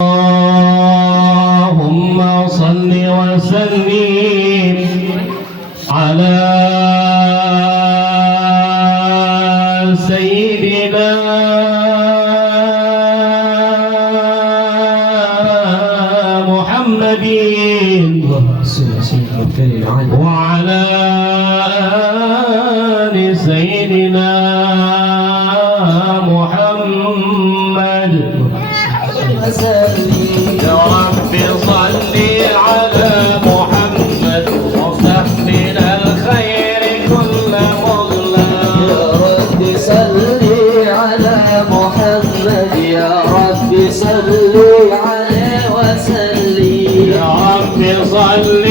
اللهم صل وسلم على سيدنا محمد وعلى آل سيدنا محمد. يا رب صل على محمد وافتح لنا الخير كل مظلم. يا رب صل على محمد، يا رب صل عليه وسلم. يا رب صل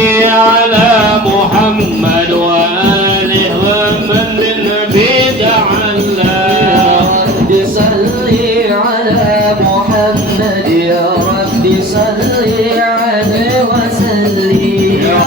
على محمد وآله ومن النبي تعالى. يا رب صل على محمد، يا رب صل عليه وسلم. يا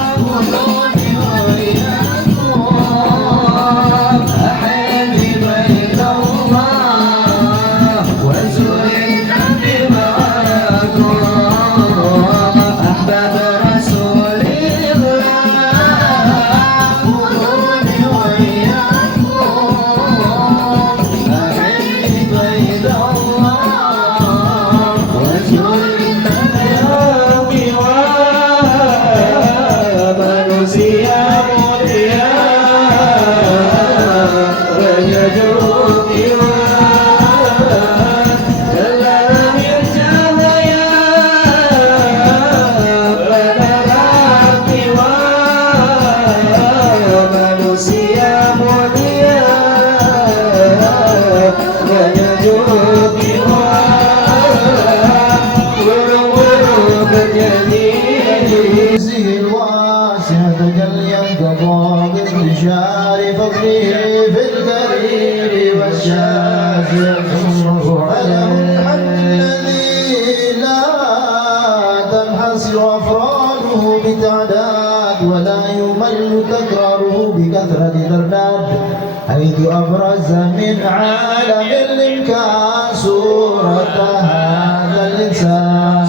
ولا يمل تكراره بكثرة الأرداد، حيث أبرز من عالم الإمكان صورة هذا الإنسان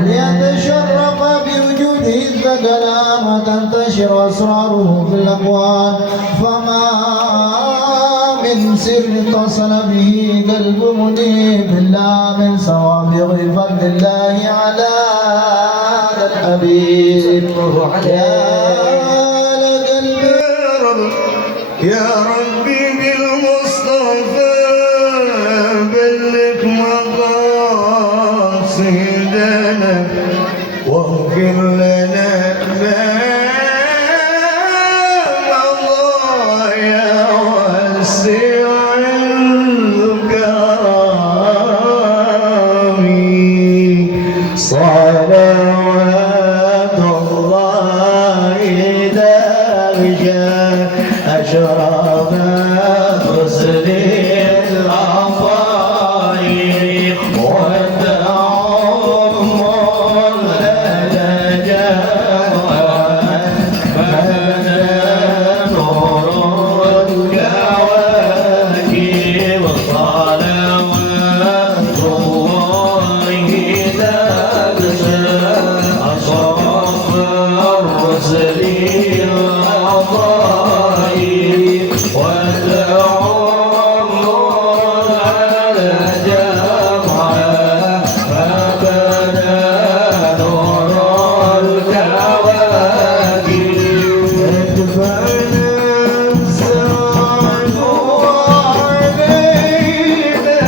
ليتشرف بوجوده الثقلان وتنتشر أسراره في الأكوان. فما من سر اتصل به قلب منيب إلا من سوابغ فضل الله على هذا الحبيب. يا ربي بالمصطفى بلغ مقاصدنا واغفر لنا ما مضى يا واسع الكرم. صلوات الله درجة أشرف الرسل الأفاضل والدعوم الأجواد بدا نور الكواكب. صلوات الله درجة أشرف الرسل الأفاضل والدعوم على جمعه فبدا نور الكواكب. فنزل علينا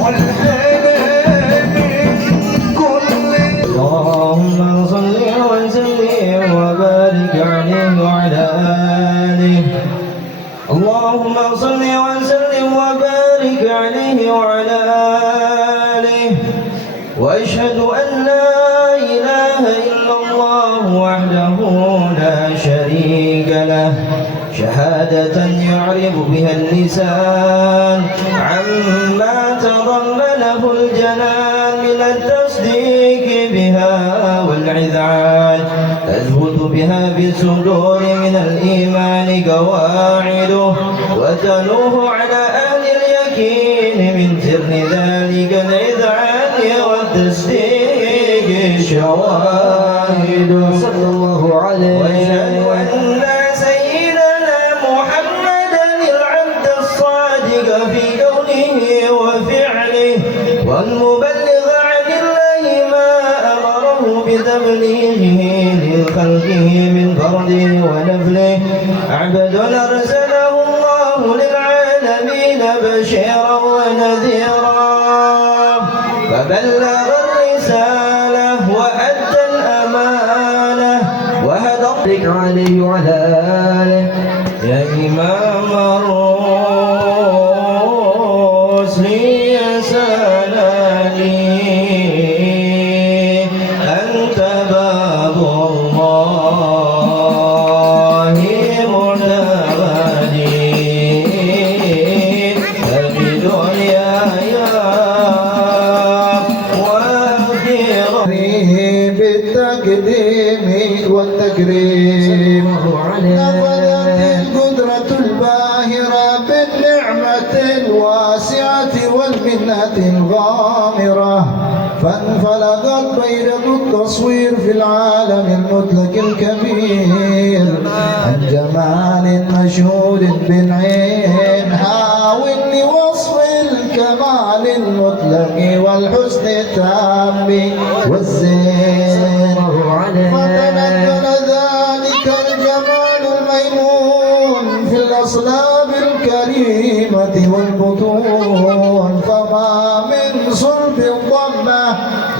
والحنان كل. اللهم صل وسلم وبارك عليه وعلى آله. اللهم صل وسلم وبارك عليه وعلى آله. وأشهد أن لا إله إلا الله وحده لا شريك له، شهادة يعرف بها اللسان عما تضمنه الجنان من التصديق بها والعذعان، تثبت بها في الصدور من الإيمان قواعده، وتنوه على أهل اليقين من سر ذلك الإذعان والتسديد. فيه الشواهد صلى الله عليه واشهد ان سيدنا محمدا العبد الصادق في قوله وفعله والمبلغ عن الله ما امره بتبليغه لخلقه من فرده ونفله عبد ارسله الله للعالمين بشيرا ونذيرا فبلغ الرسالة وأدى الأمانة وهدى عليه وعلى آله يا إمام الرسل يا سلالي أنت باب الله منادي ففي دنياي بالتقديم والتكريم نفذت القدرة الباهرة بالنعمة الواسعة والمنة الغامرة فانفلقت بيضة التصوير في العالم المطلق الكبير عن جمال مشهود بالعين حاول لوصف الكمال المطلق والحسن التام والزين فتنزل ذلك الجمال الميمون في الأصلاب الكريمة والبطون فما من صلب الضمة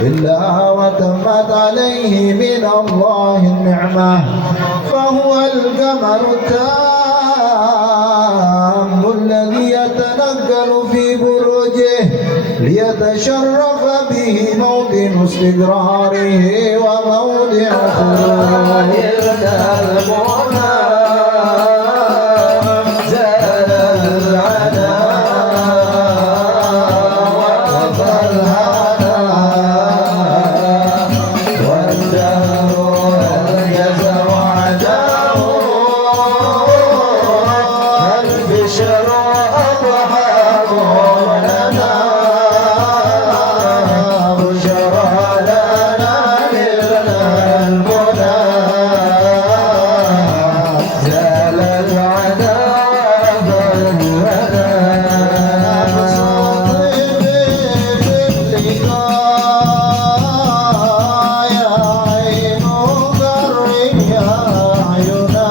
إلا وتمت عليه من الله النعمة فهو القمر التام الذي يتنقل في بروجه ليتشرف به موطن استقراره وموضع خروجه زال العنا وغفى الهنا والدهر يزع عداه البشر أضحاه لنا بشرى لنا لنا المنى زال العذاب الهنا يا عين ضري يا عينا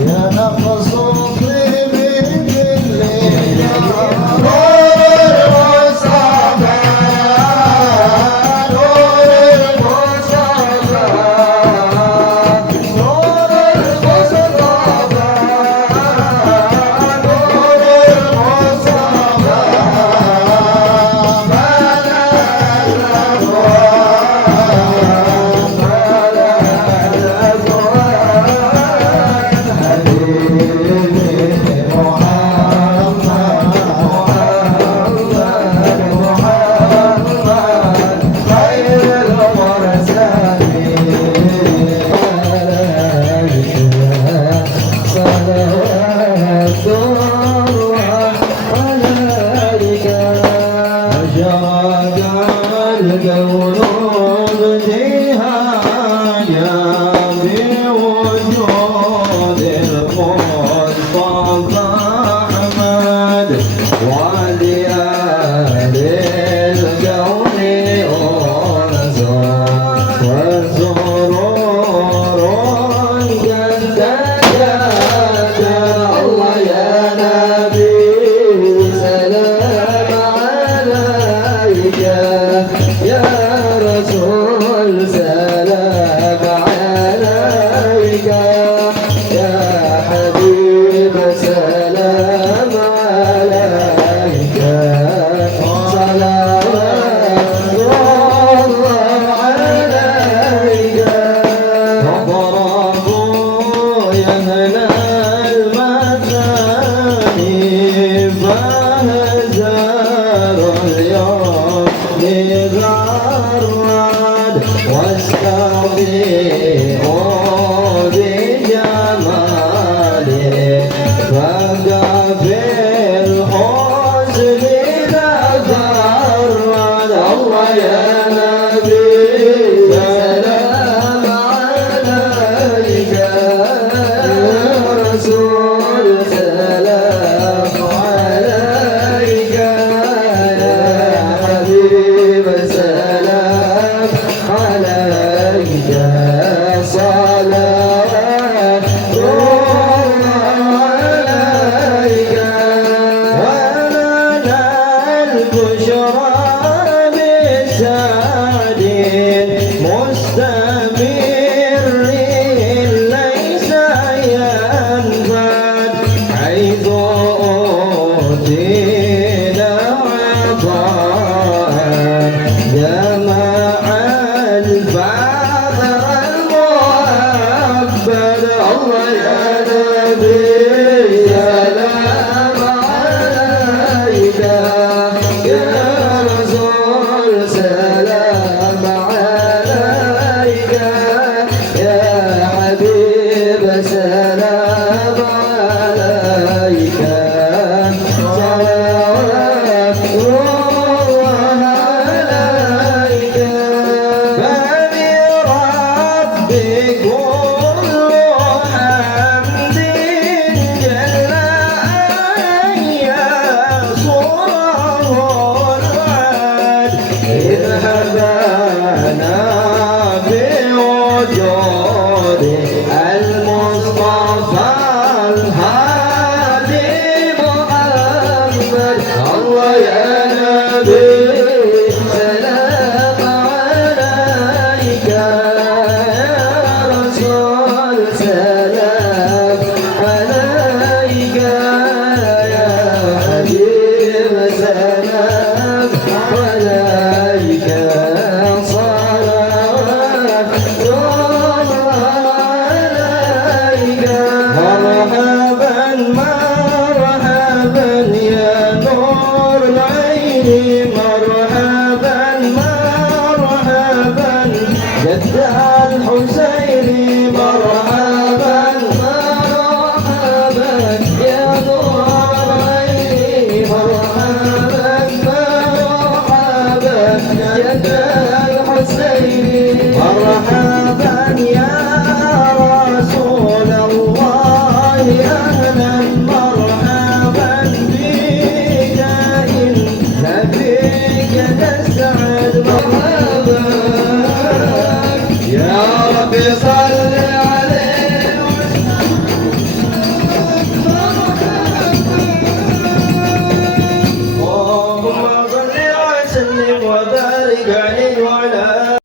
يا نفس طيب بالليل نور المصطفى نور المصطفى نور المصطفى نور المصطفى بلى في الحزن ذكرت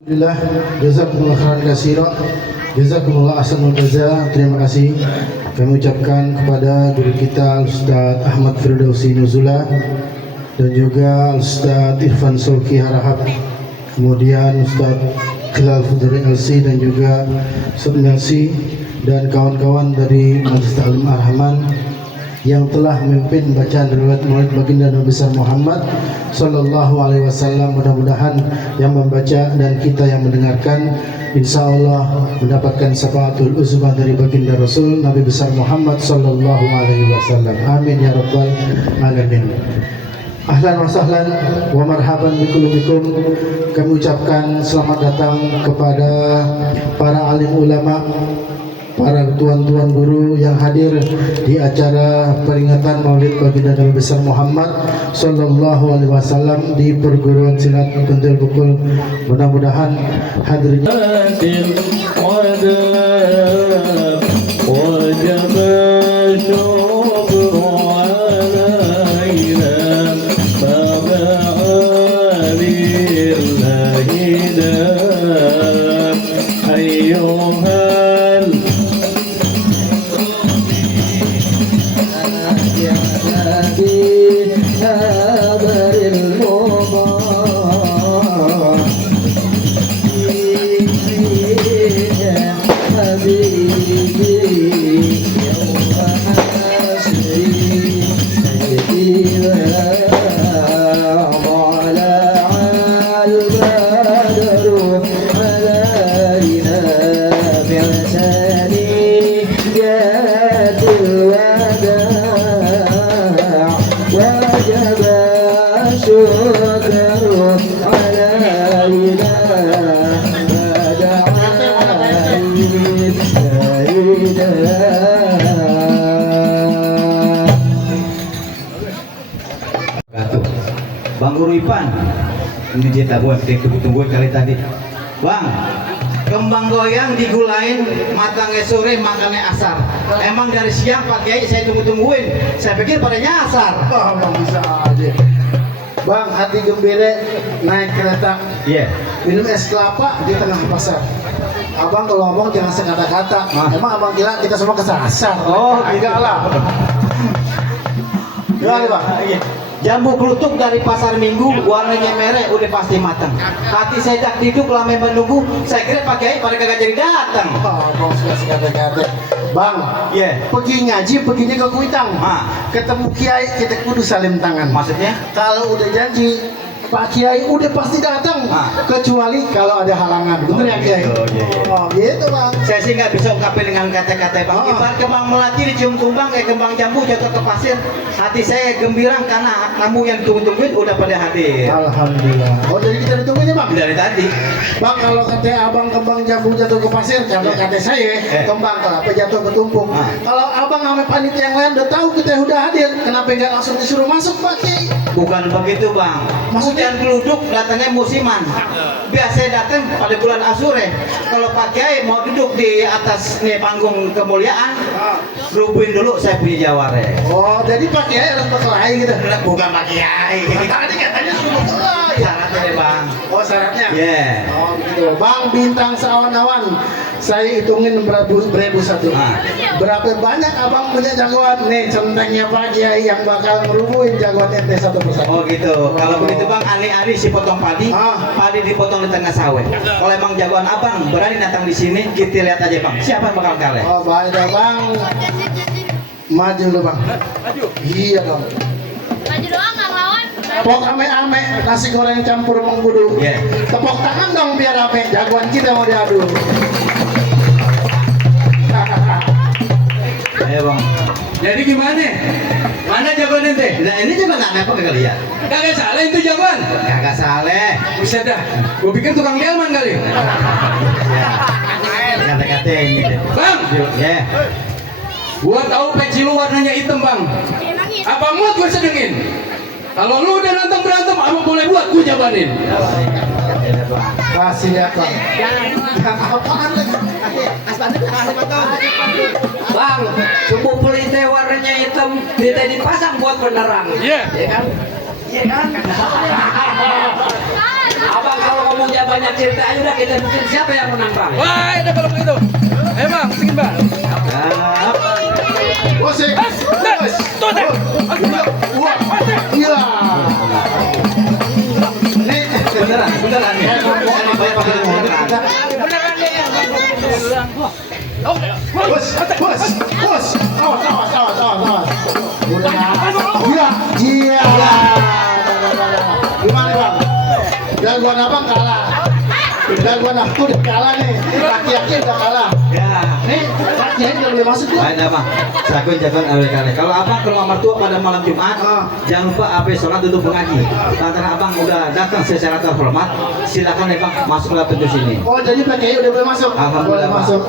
Alhamdulillah, jazakumullah khairan katsira. Jazakumullah ahsanul jazaa. Terima kasih kami ucapkan kepada guru kita Ustaz Ahmad Firdausi Nuzula dan juga Ustaz Irfan Sulki Harahap, kemudian Ustaz Khilal Fudri LC dan juga Ustaz Melsi dan kawan-kawan dari Majelis Ta'lim Ar-Rahman yang telah memimpin bacaan riwayat Maulid baginda Nabi besar Muhammad sallallahu alaihi wasallam. Mudah-mudahan yang membaca dan kita yang mendengarkan insya Allah mendapatkan syafaatul uzma dari baginda Rasul Nabi besar Muhammad sallallahu alaihi wasallam. Amin ya rabbal alamin. Ahlan wa sahlan wa marhaban bikum. Kami ucapkan selamat datang kepada para alim ulama, para tuan-tuan guru yang hadir di acara peringatan Maulid baginda Nabi besar Muhammad sallallahu alaihi wasallam di perguruan silat Pentil Bukul. Mudah-mudahan hadirnya طلع البدر Bang Guru Ipan, ini dia tak buat tunggu kali tadi. Bang, kembang goyang digulain, matangnya sore, makannya asar. Emang dari siang Pak Kiai saya tungguin. Saya pikir pada nyasar. Oh, Bang bisa aja. Bang, hati gembira naik kereta. Iya. Minum es kelapa di tengah pasar. Abang kalau ngomong jangan sekata-kata. Emang abang kira kita semua kesasar? Oh, enggak lah. Gimana Bang? Iya. Jambu kelutuk dari pasar Minggu, warnanya merah, udah pasti matang. Hati saya tak duduk lama menunggu. Saya kira Pak Kiai pada kagak jadi datang. Oh, Bang suka sekata-kata. Bang, Iya. pergi ngaji, perginya ke Kuitang. Ah. Ketemu Kiai, kita kudu salim tangan. Maksudnya? Kalau udah janji, Pak Kiai udah pasti datang. Ah. Kecuali kalau ada halangan. Bener ya Kiai? gitu, iya, iya. Oh, gitu Bang. Saya sih nggak bisa ungkapin dengan kata-kata Bang. Oh. Ibarat kembang melati dicium kumbang kayak kembang jambu jatuh ke pasir. Hati saya gembira karena tamu yang tunggu-tungguin udah pada hadir. Alhamdulillah. Oh, jadi kita ditungguin ya Bang? Dari tadi. Bang, kalau kata abang kembang jambu jatuh ke pasir, kalau kata saya kembang kelapa jatuh ke tumpung. Ah. Kalau abang sama panitia yang lain udah tahu kita udah hadir, kenapa nggak langsung disuruh masuk Pak Kiai? Bukan begitu Bang. Maksudnya? Hujan geluduk datangnya musiman. Biasa datang pada bulan Asure. Kalau Pak Kiai mau duduk di atas nih panggung kemuliaan, rubuhin dulu saya punya jawara. Oh, jadi Pak Kiai harus berkelahi gitu? Bukan Pak Kiai. Tadi katanya suruh berkelahi. Syaratnya deh Bang. Oh, syaratnya? Iya. Oh, gitu. Bang, bintang seawan-awan. Saya hitungin beribu satu. Ah. Berapa banyak abang punya jagoan? Nih, centengnya Pak Kiai yang bakal merubuhin jagoan ente satu persatu. Oh gitu. Kalau begitu Bang, ani-ani si potong padi, Ah. padi dipotong di tengah sawah. Kalau emang jagoan abang berani datang di sini, kita lihat aja Bang. Siapa yang bakal kalah? Oh, baik dah Bang. Maju lu Bang. Maju? Iya dong. Maju doang nggak ngelawan. Pok ame-ame, nasi goreng campur mengkudu. Iya. Tepuk tangan dong biar rame. Jagoan kita mau diadu. Ayo Bang. Jadi gimana? Mana jagoan ente? Nah ini juga nggak apa kagak lihat. Kagak salah itu jagoan. Kagak salah. Bisa dah. Gua pikir tukang delman kali. Kata-kata ini deh. Bang, Ya. gua tahu peci lu warnanya hitam, Bang. Apa muat gua sedengin? Kalau lu udah nonton berantem, apa boleh buat gua jabanin? Kasih lihat Bang. Apaan lagi? Bang, subuh pelite warnanya hitam, kita dipasang buat penerang. Iya. Iya kan? Iya kan? Abang kalau ngomong banyak cerita aja udah kita bikin siapa yang menang Bang? Wah, udah kalau begitu. Ayo Bang, masukin Bang. Bosik. Tuh, deh. Iya. Nih, Beneran nih. Ini banyak pakai beneran. Bos. Awas. Udah. Iya. Gimana Bang? Jagoan abang kalah. Jagoan aku udah kalah nih. Laki-laki udah kalah. Ya. Nih, laki-laki udah boleh masuk ya? Baik Bang. Sakuin jagoan awal kali. Kalau abang ke rumah mertua pada malam Jumat, jangan lupa habis sholat duduk mengaji. Lantaran abang udah datang secara terhormat, silakan ya Bang masuk ke pintu sini. Oh, jadi Pak Kiai udah boleh masuk? Alhamdulillah, Boleh Pak. masuk.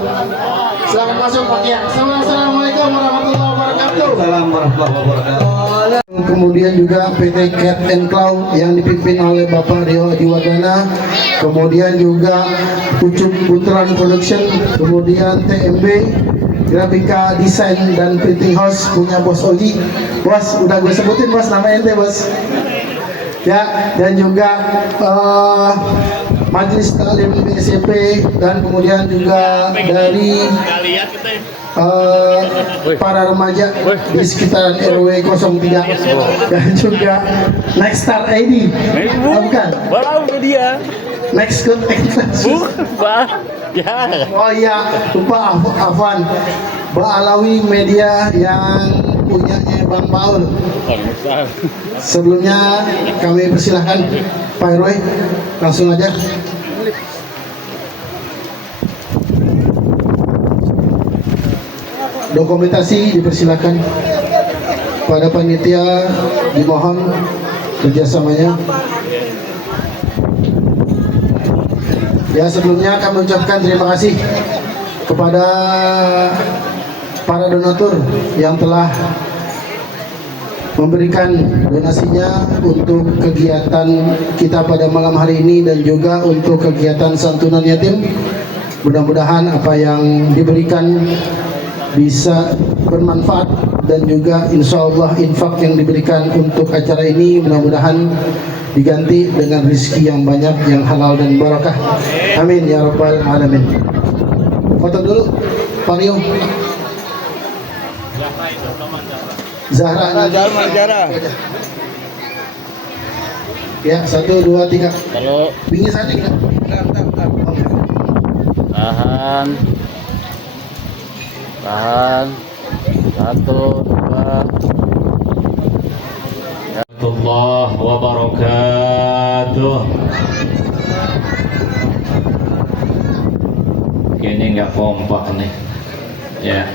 Selamat masuk Pak Kiai. Assalamualaikum warahmatullahi wabarakatuh. Assalamualaikum warahmatullahi wabarakatuh. Kemudian juga PT Cat and Claw yang dipimpin oleh Bapak Rio Adiwardana. Kemudian juga Ucup Putran Production. Kemudian TMB Grafika Desain dan Printing House punya Bos Oji. Bos, udah gue sebutin Bos nama ente Bos. Ya, dan juga Majelis Taklim SMP dan kemudian juga dari para remaja di sekitaran RW 03 dan juga Next Star ID. Bukan? Balau dia. Next Good Oh iya, lupa Afwan. Balawi Media yang punyanya Bang Paul. Sebelumnya kami persilahkan Pak Roy, langsung aja. Dokumentasi dipersilakan. Pada panitia dimohon kerjasamanya. Ya, sebelumnya kami ucapkan terima kasih kepada para donatur yang telah memberikan donasinya untuk kegiatan kita pada malam hari ini dan juga untuk kegiatan santunan yatim. Mudah-mudahan apa yang diberikan bisa bermanfaat dan juga insya Allah infak yang diberikan untuk acara ini mudah-mudahan diganti dengan rezeki yang banyak, yang halal dan barakah. Amin ya rabbal alamin. Foto dulu, Pak Rio. Zahra. Ya, 1, 2, 3. Kalau Pinggir sana kita. tahan 1, 2. Allah wabarakatuh. Kayaknya nggak kompak nih. Ya.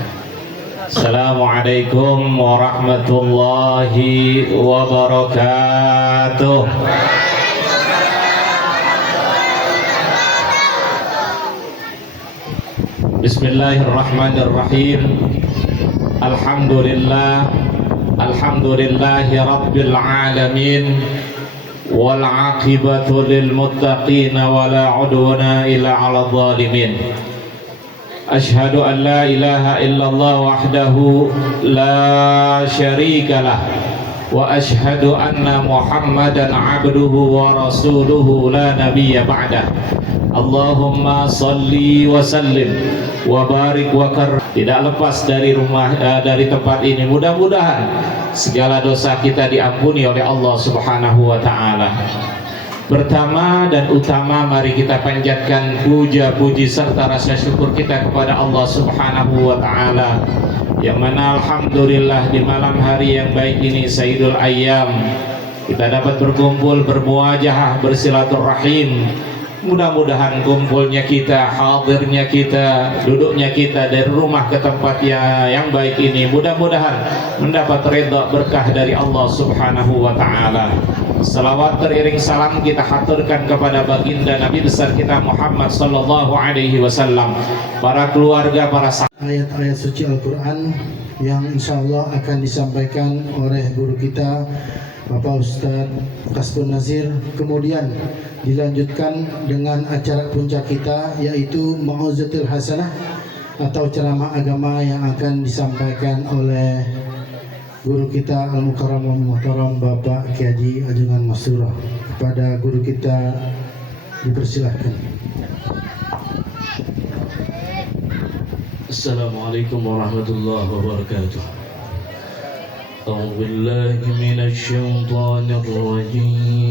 Assalamualaikum warahmatullahi wabarakatuh. Bismillahirrahmanirrahim. Alhamdulillahi rabbil alamin. Wal aqibatu lil muttaqin wa la udwana illa 'alal zalimin. Ashhadu an la ilaha illallah wahdahu la syarika lah wa ashhadu anna Muhammadan abduhu wa rasuluhu la nabiyya ba'dah. Allahumma salli wa sallim wa barik wa karim. Tidak lepas dari dari tempat ini, mudah-mudahan segala dosa kita diampuni oleh Allah Subhanahu wa taala. Pertama dan utama, mari kita panjatkan puja puji serta rasa syukur kita kepada Allah Subhanahu wa taala, yang mana alhamdulillah di malam hari yang baik ini, Sayyidul Ayyam, kita dapat berkumpul, bermuajahah, bersilaturahim. Mudah-mudahan kumpulnya kita, hadirnya kita, duduknya kita dari rumah ke tempat yang baik ini, mudah-mudahan mendapat ridha berkah dari Allah Subhanahu wa taala. Salawat teriring salam kita haturkan kepada baginda Nabi besar kita Muhammad sallallahu alaihi wasallam, para keluarga, para sahabat. Ayat-ayat suci Al-Quran yang insya Allah akan disampaikan oleh guru kita Bapak Ustadz Kasbun Nazir. Kemudian dilanjutkan dengan acara puncak kita, yaitu Mau'izatul Hasanah atau ceramah agama yang akan disampaikan oleh guru kita Al-Mukarram Al-Muhtaram Bapak Kiai Haji Ajungan Masturah. Kepada guru kita dipersilahkan. Assalamualaikum warahmatullahi wabarakatuh. A'udzu billahi minasy syaithanir rajim.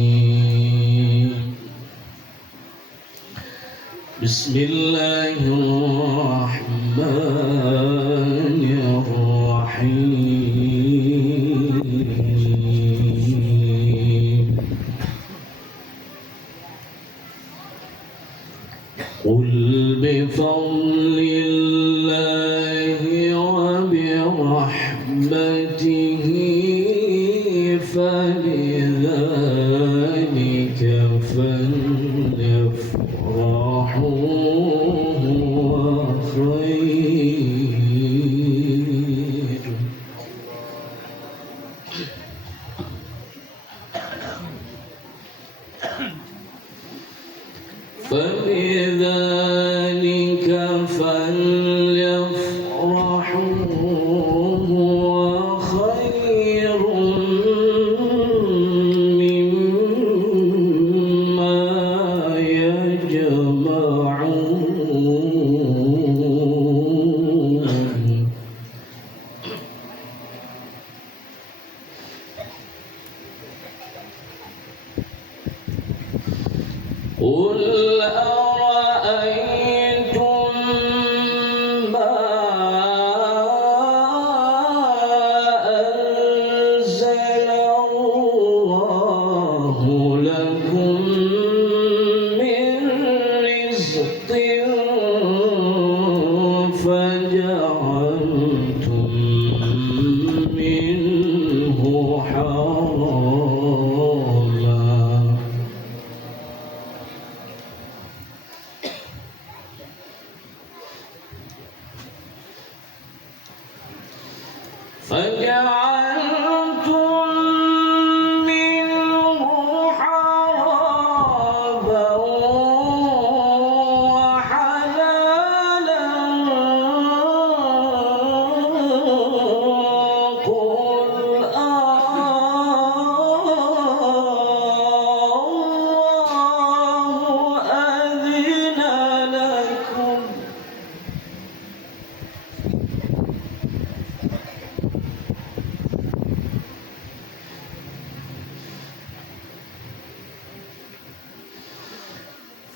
Bismillahirrahmanirrahim. Qul bi fadlillahi wa bi rahmatihi fabidhalika falyafrahu huwa khair. فبذلك فليفرحوا هو خير مما يجمعون. قل أرأيتم ما أنزل الله لكم من رزق فجعلتم منه حراما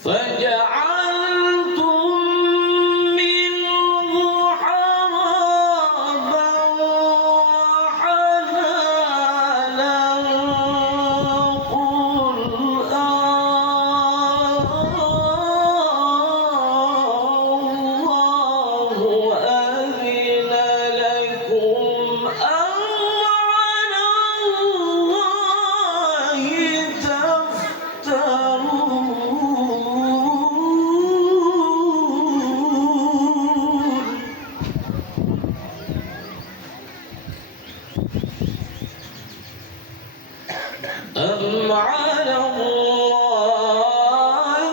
فجعلتم منه حرابا وحلالا قل الله أذن لكم أم على الله تفترون أم على الله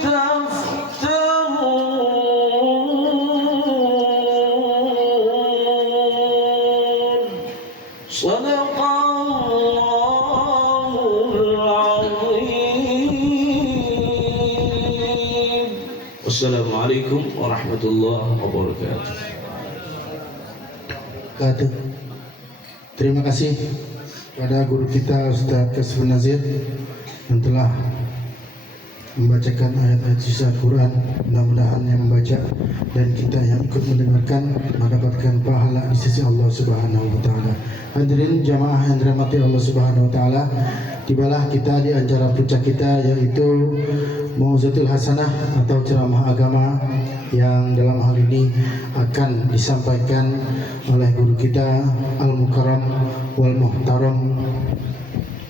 تفترون صدق الله العظيم والسلام عليكم ورحمة الله وبركاته. Terima kasih pada guru kita Ustaz Kasfun Nazir yang telah membacakan ayat-ayat suci Al-Quran. Mudah-mudahan yang membaca dan kita yang ikut mendengarkan mendapatkan pahala di sisi Allah Subhanahu wa taala. Hadirin jamaah yang dirahmati Allah Subhanahu wa taala, tibalah kita di acara puncak kita, yaitu Mau'izatul Hasanah atau ceramah agama yang dalam hal ini akan disampaikan oleh guru kita Al-Mukarram wal Muhtaram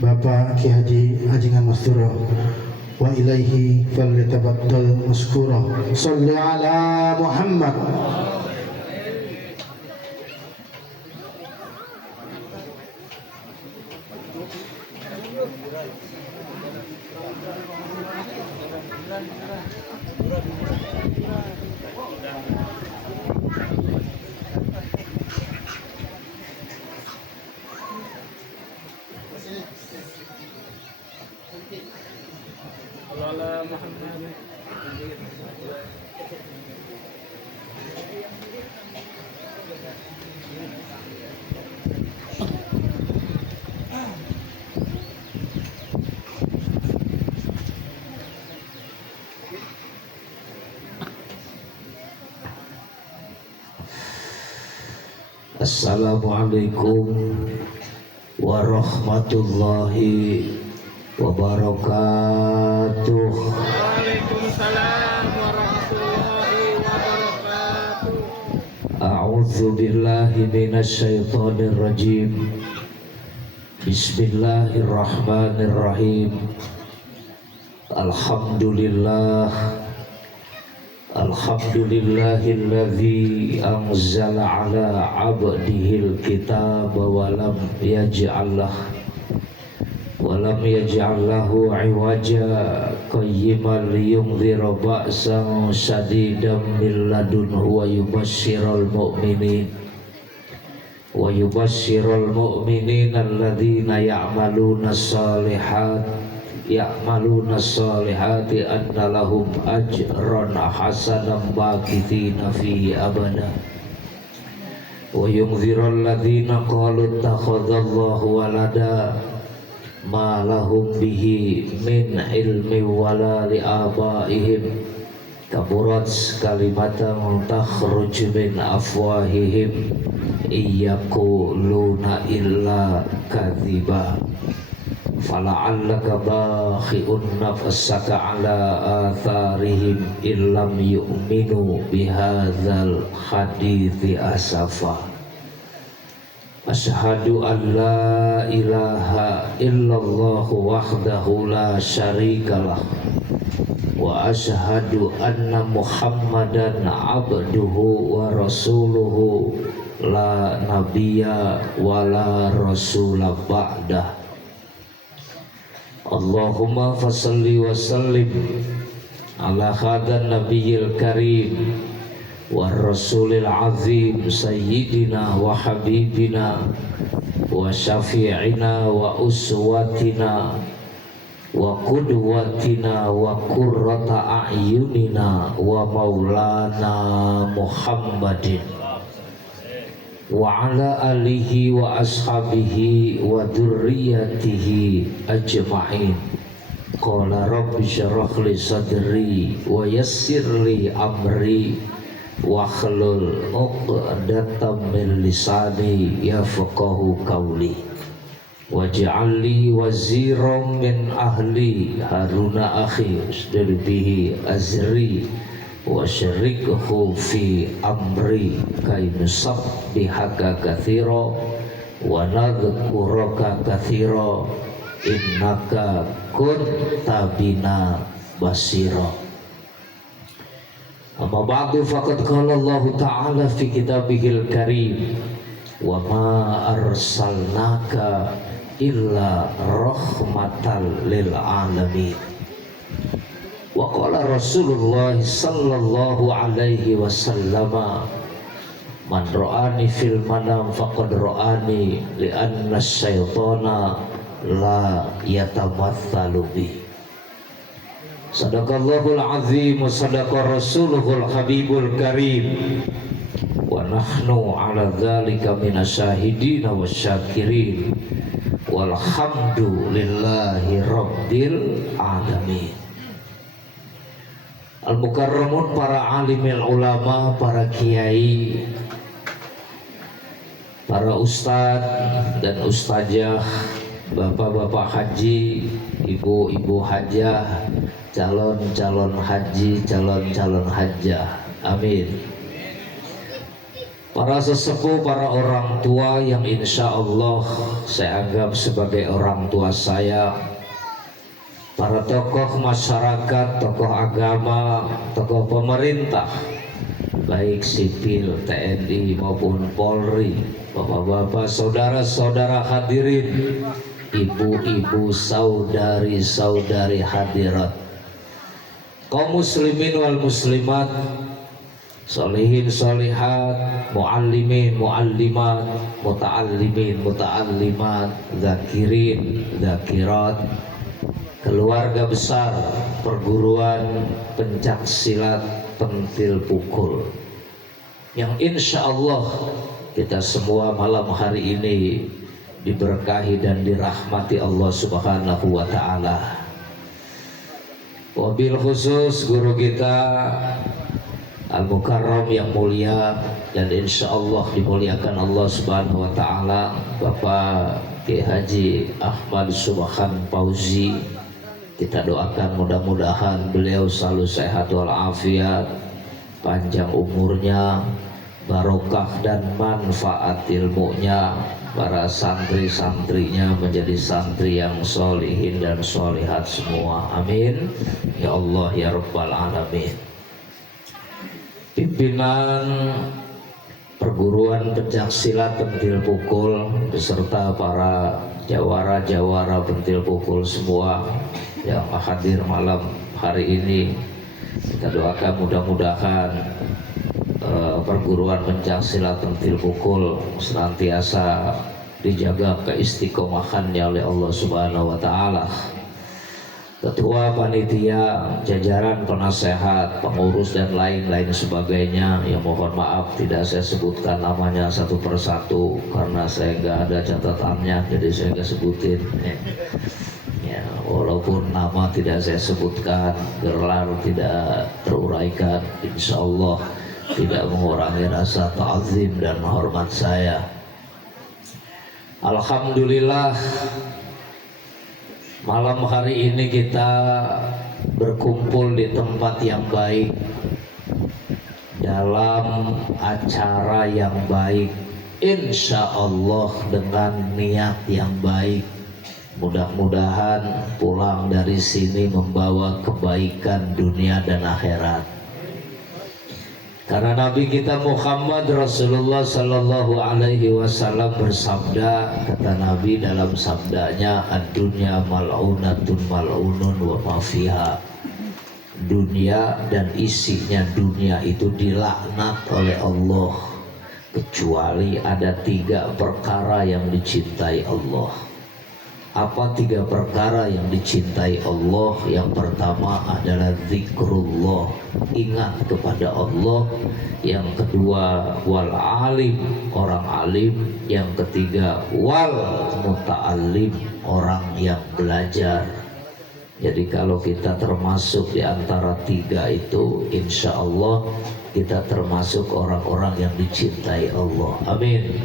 Bapak Ki Haji Ajingan Masturo. Wa ilaihi falyatabaddal maskura. Shalli ala Muhammad. Assalamualaikum warahmatullahi wabarakatuh. Waalaikumsalam warahmatullahi wabarakatuh. A'udzu billahi minasy syaithanir rajim. Bismillahirrahmanirrahim. Alhamdulillahilladzi anzala ala abdihil kitaba walam yaj'allahu iwaja qayyiman liyunzira ba'san shadidan min ladunhu wa yubashshiral mu'minina alladzina ya'maluna salihati anna lahum ajran hasanan bakithina fihi abada wa yunziral ladzina qalu ittakhadallahu walada ma lahum bihi min ilmi wala li abaihim kaburat kalimatan takhruj min afwahihim iyaquluna illa kadhiba fala'allaka bakhi'un nafsaka ala atharihim illam yu'minu bihadzal hadithi asafa. Asyhadu an la ilaha illallah wahdahu la syarikalah wa asyhadu anna Muhammadan abduhu wa rasuluhu la nabiyya wa la rasula ba'dah. Allahumma fasalli wa sallim ala khadan nabiyil karim wa rasulil azim sayyidina wa habibina wa syafi'ina wa uswatina wa qudwatina wa qurrata a'yunina wa maulana Muhammadin wa ala alihi wa ashabihi wa dzurriyyatihi ajma'in. Qala rabbi syrah li sadri wa yassir li amri wa hlul 'uqdatam min lisani yafqahu qawli waj'al li waziran min ahli Haruna akhi ushdud bihi azri wa syarikhu fi amri kay nusabbihaka katsira wa nadhkuraka katsira innaka kunta bina basira. Amma ba'du faqad qala Allah Ta'ala fi kitabihil karim wa ma arsalnaka illa rahmatan lil alamin. Wa qala Rasulullah sallallahu alaihi wasallam man ra'ani fil manam faqad ra'ani li anna syaitana la yatamatsalu bi. Sadaqallahul azim wa sadaqa rasuluhul habibul karim wa nahnu ala dzalika minasyahidin wasyakirin walhamdulillahi rabbil alamin. Al-mukarramun, para alimil ulama, para kiai, para ustadz dan ustazah, bapak-bapak haji, ibu-ibu hajah, calon-calon haji, calon-calon hajah, amin. Para sesepuh, para orang tua yang insya Allah saya anggap sebagai orang tua saya, para tokoh masyarakat, tokoh agama, tokoh pemerintah, baik sipil, TNI maupun Polri, bapak-bapak, saudara-saudara hadirin, ibu-ibu, saudari-saudari hadirat, kaum muslimin wal muslimat, solihin solihat, muallimin muallimat, muta'allimin muta'allimat, zakirin zakirat, keluarga besar perguruan pencak silat pentil pukul yang insya Allah kita semua malam hari ini diberkahi dan dirahmati Allah Subhanahu wa ta'ala. Wabil khusus guru kita Al-Mukarram yang mulia dan insya Allah dimuliakan Allah Subhanahu wa ta'ala, Bapak Kiai Haji Ahmad Subhan Fauzi. Kita doakan mudah-mudahan beliau selalu sehat walafiat, panjang umurnya, barokah dan manfaat ilmunya, para santri-santrinya menjadi santri yang solihin dan solihat semua, amin ya Allah ya Rabbal alamin. Pimpinan perguruan pencak silat pentil pukul beserta para jawara-jawara pentil pukul semua yang hadir malam hari ini, kita doakan mudah-mudahan perguruan pencak silat pentil pukul senantiasa dijaga keistiqomahannya oleh Allah Subhanahu wa ta'ala. Ketua panitia, jajaran penasehat, pengurus dan lain-lain sebagainya yang mohon maaf tidak saya sebutkan namanya satu persatu karena saya nggak ada catatannya, jadi saya nggak sebutin ya, walaupun nama tidak saya sebutkan, gelar tidak teruraikan, insya Allah tidak mengurangi rasa ta'zim dan hormat saya. Alhamdulillah malam hari ini kita berkumpul di tempat yang baik, dalam acara yang baik, insya Allah dengan niat yang baik. Mudah-mudahan pulang dari sini membawa kebaikan dunia dan akhirat. Karena Nabi kita Muhammad Rasulullah Sallallahu Alaihi Wasallam bersabda, kata Nabi dalam sabdanya, ad-dunya mal'unatun mal'unun wa ma fiha. Dunia dan isinya dunia itu dilaknat oleh Allah, kecuali ada 3 perkara yang dicintai Allah. Apa 3 perkara yang dicintai Allah? Yang pertama adalah zikrullah, ingat kepada Allah. Yang kedua wal alim, orang alim. Yang ketiga wal muta'allim, orang yang belajar. Jadi kalau kita termasuk di antara 3 itu, insya Allah kita termasuk orang-orang yang dicintai Allah. Amin.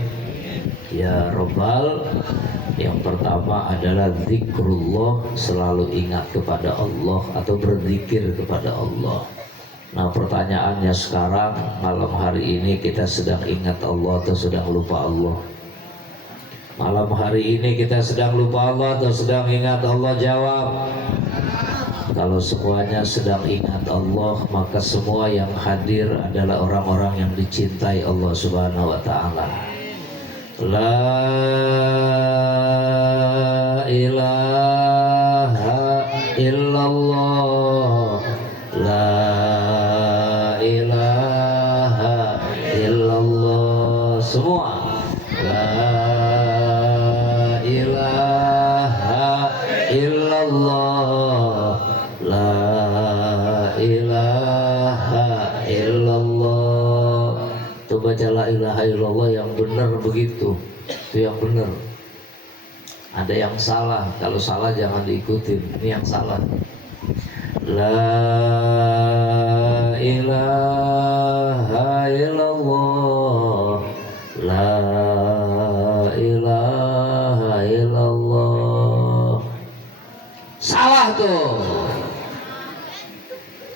Ya Rabbal. Yang pertama adalah zikrullah, selalu ingat kepada Allah atau berzikir kepada Allah. Nah pertanyaannya sekarang, malam hari ini kita sedang ingat Allah atau sedang lupa Allah? Malam hari ini kita sedang lupa Allah atau sedang ingat Allah? Jawab. Kalau semuanya sedang ingat Allah, maka semua yang hadir adalah orang-orang yang dicintai Allah Subhanahu wa ta'ala. La ilaha illallah, la ilaha illallah. Semua la ilaha illallah, la ilaha illallah. Tuh baca la ilaha illallah yang benar begitu. Itu yang benar. Ada yang salah, kalau salah jangan diikutin. Ini yang salah. La ilaha illallah, la ilaha illallah. Salah tuh.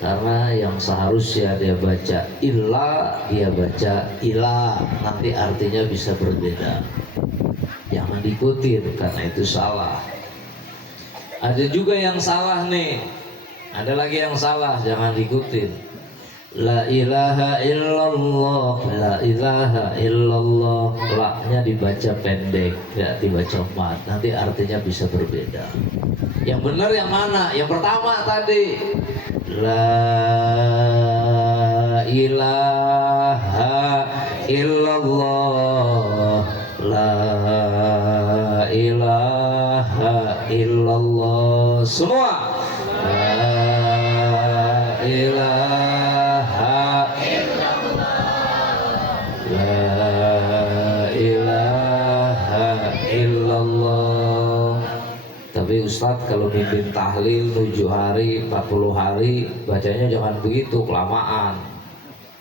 Karena yang seharusnya dia baca illa, dia baca ilah, nanti artinya bisa berbeda. Jangan diikutin karena itu salah. Ada juga yang salah nih. Ada lagi yang salah, jangan diikutin. La ilaha illallah, la ilaha illallah. La-nya dibaca pendek, tidak dibaca mat. Nanti artinya bisa berbeda. Yang benar yang mana? Yang pertama tadi. La ilaha illallah, la ilaha illallah. Semua. La ilaha illallah, la ilaha illallah. Tapi Ustadz kalau mimpin tahlil 7 hari, 40 hari, bacanya jangan begitu, kelamaan.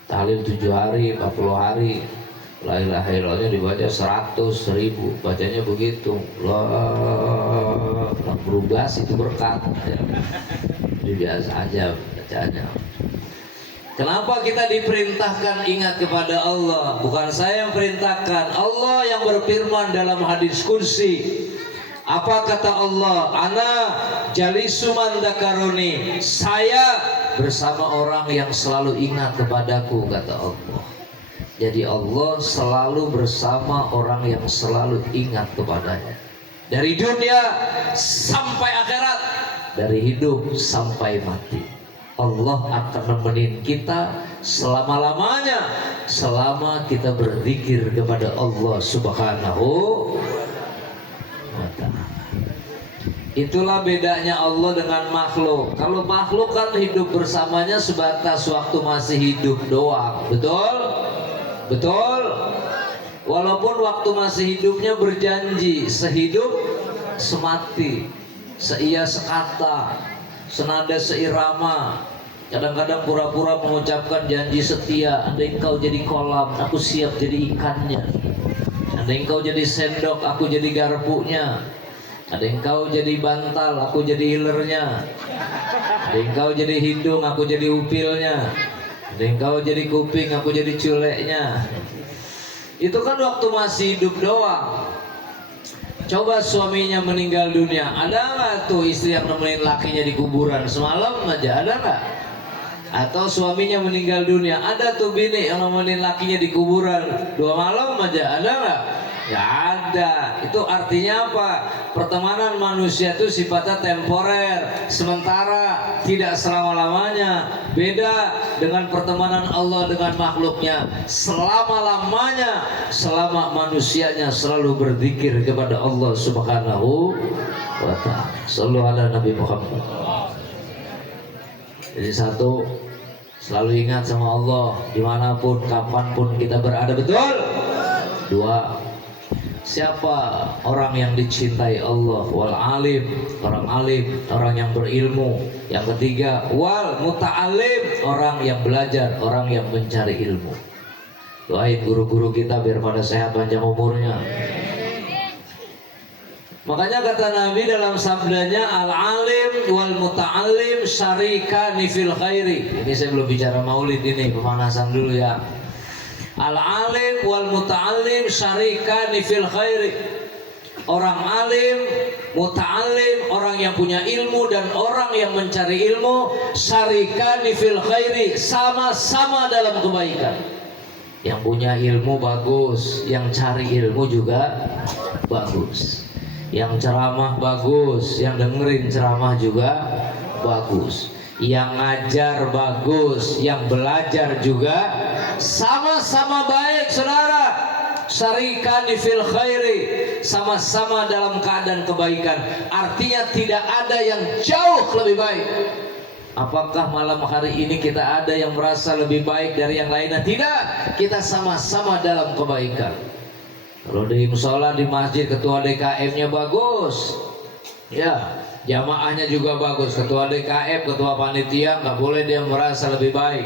Tahlil 7 hari, 40 hari, la ilaha illallahnya dibaca 100, 1000, bacanya begitu. Lah, berubah itu berkat. Jadi biasa aja bacanya. Kenapa kita diperintahkan ingat kepada Allah? Bukan saya yang perintahkan, Allah yang berfirman dalam hadis kursi. Apa kata Allah? Ana jalisu man dzakaruni, saya bersama orang yang selalu ingat kepadaku, kata Allah. Jadi Allah selalu bersama orang yang selalu ingat kepadanya. Dari dunia sampai akhirat, dari hidup sampai mati, Allah akan nemenin kita selama-lamanya selama kita berzikir kepada Allah Subhanahu wa ta'ala. Itulah bedanya Allah dengan makhluk. Kalau makhluk kan hidup bersamanya sebatas waktu masih hidup doang. Betul? Betul? Walaupun waktu masih hidupnya berjanji sehidup semati, seia sekata, senada seirama. Kadang-kadang pura-pura mengucapkan janji setia. Andai engkau jadi kolam, aku siap jadi ikannya. Andai engkau jadi sendok, aku jadi garpunya. Andai engkau jadi bantal, aku jadi hilernya. Andai engkau jadi hidung, aku jadi upilnya. Andai engkau jadi kuping, aku jadi culeknya. Itu kan waktu masih hidup doang. Coba suaminya meninggal dunia, ada nggak tuh istri yang nemenin lakinya di kuburan semalam aja? Ada nggak? Atau suaminya meninggal dunia, ada tuh bini yang nemenin lakinya di kuburan 2 malam aja? Ada nggak? Ya ada. Itu artinya apa? Pertemanan manusia itu sifatnya temporer, sementara, tidak selama-lamanya. Beda dengan pertemanan Allah dengan makhluknya, selama-lamanya, selama manusianya selalu berzikir kepada Allah Subhanahu wa ta'ala. Sallu ala Nabi Muhammad. Jadi satu, selalu ingat sama Allah dimanapun, kapanpun kita berada. Betul? 2, Siapa orang yang dicintai Allah? Wal alim, orang alim, orang yang berilmu. Yang ketiga, wal muta'alim, orang yang belajar, orang yang mencari ilmu. Doain guru-guru kita biar pada sehat panjang umurnya. Makanya kata Nabi dalam sabdanya, al-alim wal muta'alim syarikani fil khairi. Ini saya belum bicara maulid, ini pemanasan dulu ya. Al-alim wal muta'alim syarikani fil khairi. Orang alim, muta'alim, orang yang punya ilmu dan orang yang mencari ilmu, syarikani fil khairi, sama-sama dalam kebaikan. Yang punya ilmu bagus, yang cari ilmu juga bagus. Yang ceramah bagus, yang dengerin ceramah juga bagus. Yang ngajar bagus, yang belajar juga sama-sama baik, saudara. Syarikani fil khairi, sama-sama dalam keadaan kebaikan. Artinya tidak ada yang jauh lebih baik. Apakah malam hari ini kita ada yang merasa lebih baik dari yang lainnya? Tidak, kita sama-sama dalam kebaikan. Kalau di musola, di masjid, ketua DKM-nya bagus, ya, jamaahnya juga bagus. Ketua DKM, ketua panitia, nggak boleh dia merasa lebih baik.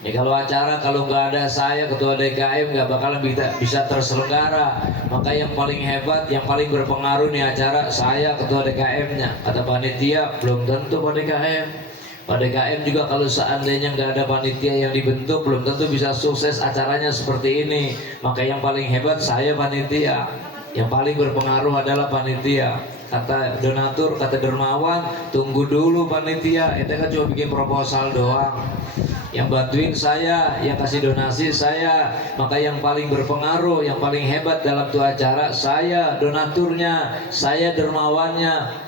Ini kalau acara, kalau nggak ada saya, ketua DKM, nggak bakalan bisa terselenggara. Maka yang paling hebat, yang paling berpengaruh nih acara, saya ketua DKM-nya. Kata panitia, belum tentu Pak DKM. Pak DKM juga kalau seandainya nggak ada panitia yang dibentuk, belum tentu bisa sukses acaranya seperti ini. Maka yang paling hebat saya panitia, yang paling berpengaruh adalah panitia. Kata donatur, kata dermawan, tunggu dulu panitia, itu kan cuma bikin proposal doang. Yang bantuin saya, yang kasih donasi saya. Maka yang paling berpengaruh, yang paling hebat dalam tuh acara, saya donaturnya, saya dermawannya.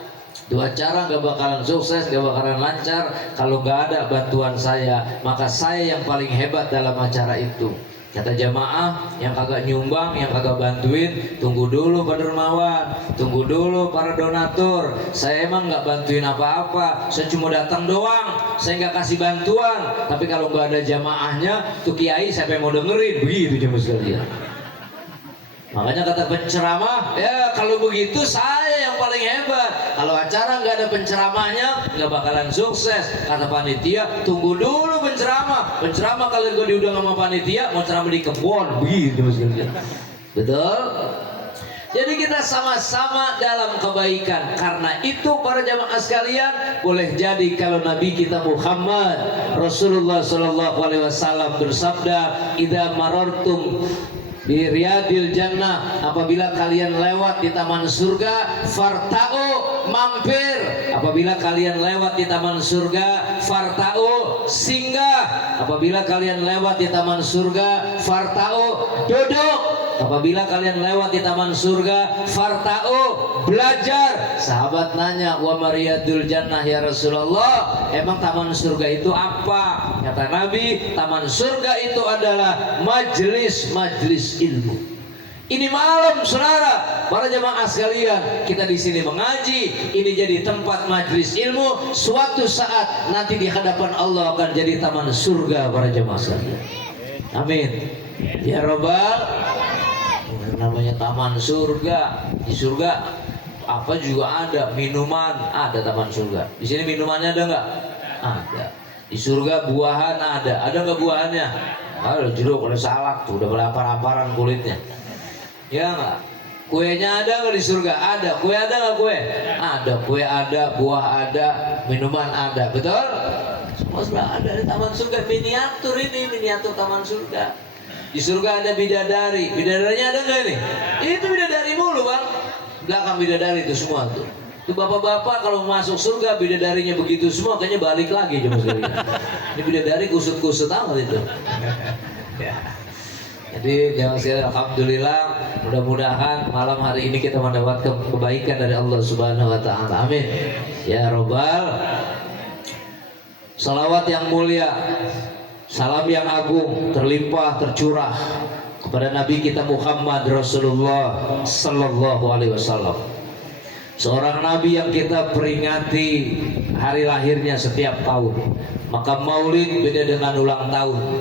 Dua acara gak bakalan sukses, gak bakalan lancar kalau gak ada bantuan saya. Maka saya yang paling hebat dalam acara itu. Kata jamaah, yang kagak nyumbang, yang kagak bantuin, tunggu dulu Pak Dermawan, tunggu dulu para donatur. Saya emang gak bantuin apa-apa, saya cuma datang doang, saya gak kasih bantuan. Tapi kalau gak ada jamaahnya, tuh kiai siapa yang mau dengerin? Begitu jemaah sekalian. Makanya kata penceramah, ya kalau begitu saya yang paling hebat. Kalau acara nggak ada penceramahnya, nggak bakalan sukses. Kata panitia, tunggu dulu penceramah. Penceramah kalau gue diundang sama panitia, mau ceramah di kebun, begitu mas. Betul? Jadi kita sama-sama dalam kebaikan. Karena itu para jamaah sekalian, boleh jadi kalau Nabi kita Muhammad Rasulullah SAW bersabda, "Idza marartum di riyadil jannah, apabila kalian lewat di taman surga, farta'u, mampir. Apabila kalian lewat di taman surga, farta'u, singgah. Apabila kalian lewat di taman surga, farta'u, duduk. Apabila kalian lewat di taman surga, farta'u, belajar." Sahabat nanya, "Wa mariyadul jannah ya Rasulullah, emang taman surga itu apa?" Kata Nabi, taman surga itu adalah majelis-majelis ilmu. Ini malam saudara, para jemaah sekalian, kita di sini mengaji, ini jadi tempat majelis ilmu. Suatu saat nanti di hadapan Allah akan jadi taman surga para jemaah sekalian. Amin. Ya Rabbal. Namanya taman surga. Di surga apa juga ada, minuman ada, taman surga. Di sini minumannya ada nggak? Ada. Di surga buahan ada nggak buahannya? Ada jeruk, ada salak tuh, udah berapar-aparan kulitnya. Ya nggak? Kuenya ada nggak di surga? Ada. Kue ada nggak kue? Ada. Kue ada, buah ada, minuman ada. Betul? Semua sudah ada di taman surga. Miniatur ini, miniatur taman surga. Di surga ada bidadari. Bidadarinya ada nggak ini? Itu bidadari mulu bang. Belakang bidadari itu semua tuh. Itu bapak-bapak kalau masuk surga bidadarinya begitu semua, kayaknya balik lagi cuma sekali. Ini bidadari kusut-kusut amat itu. Ya. Jadi jangan sekali, alhamdulillah, mudah-mudahan malam hari ini kita mendapatkan kebaikan dari Allah Subhanahu wa taala. Amin. Ya Rabbal. Salawat yang mulia, salam yang agung terlimpah tercurah kepada Nabi kita Muhammad Rasulullah sallallahu alaihi wasallam. Seorang nabi yang kita peringati hari lahirnya setiap tahun. Maka maulid beda dengan ulang tahun.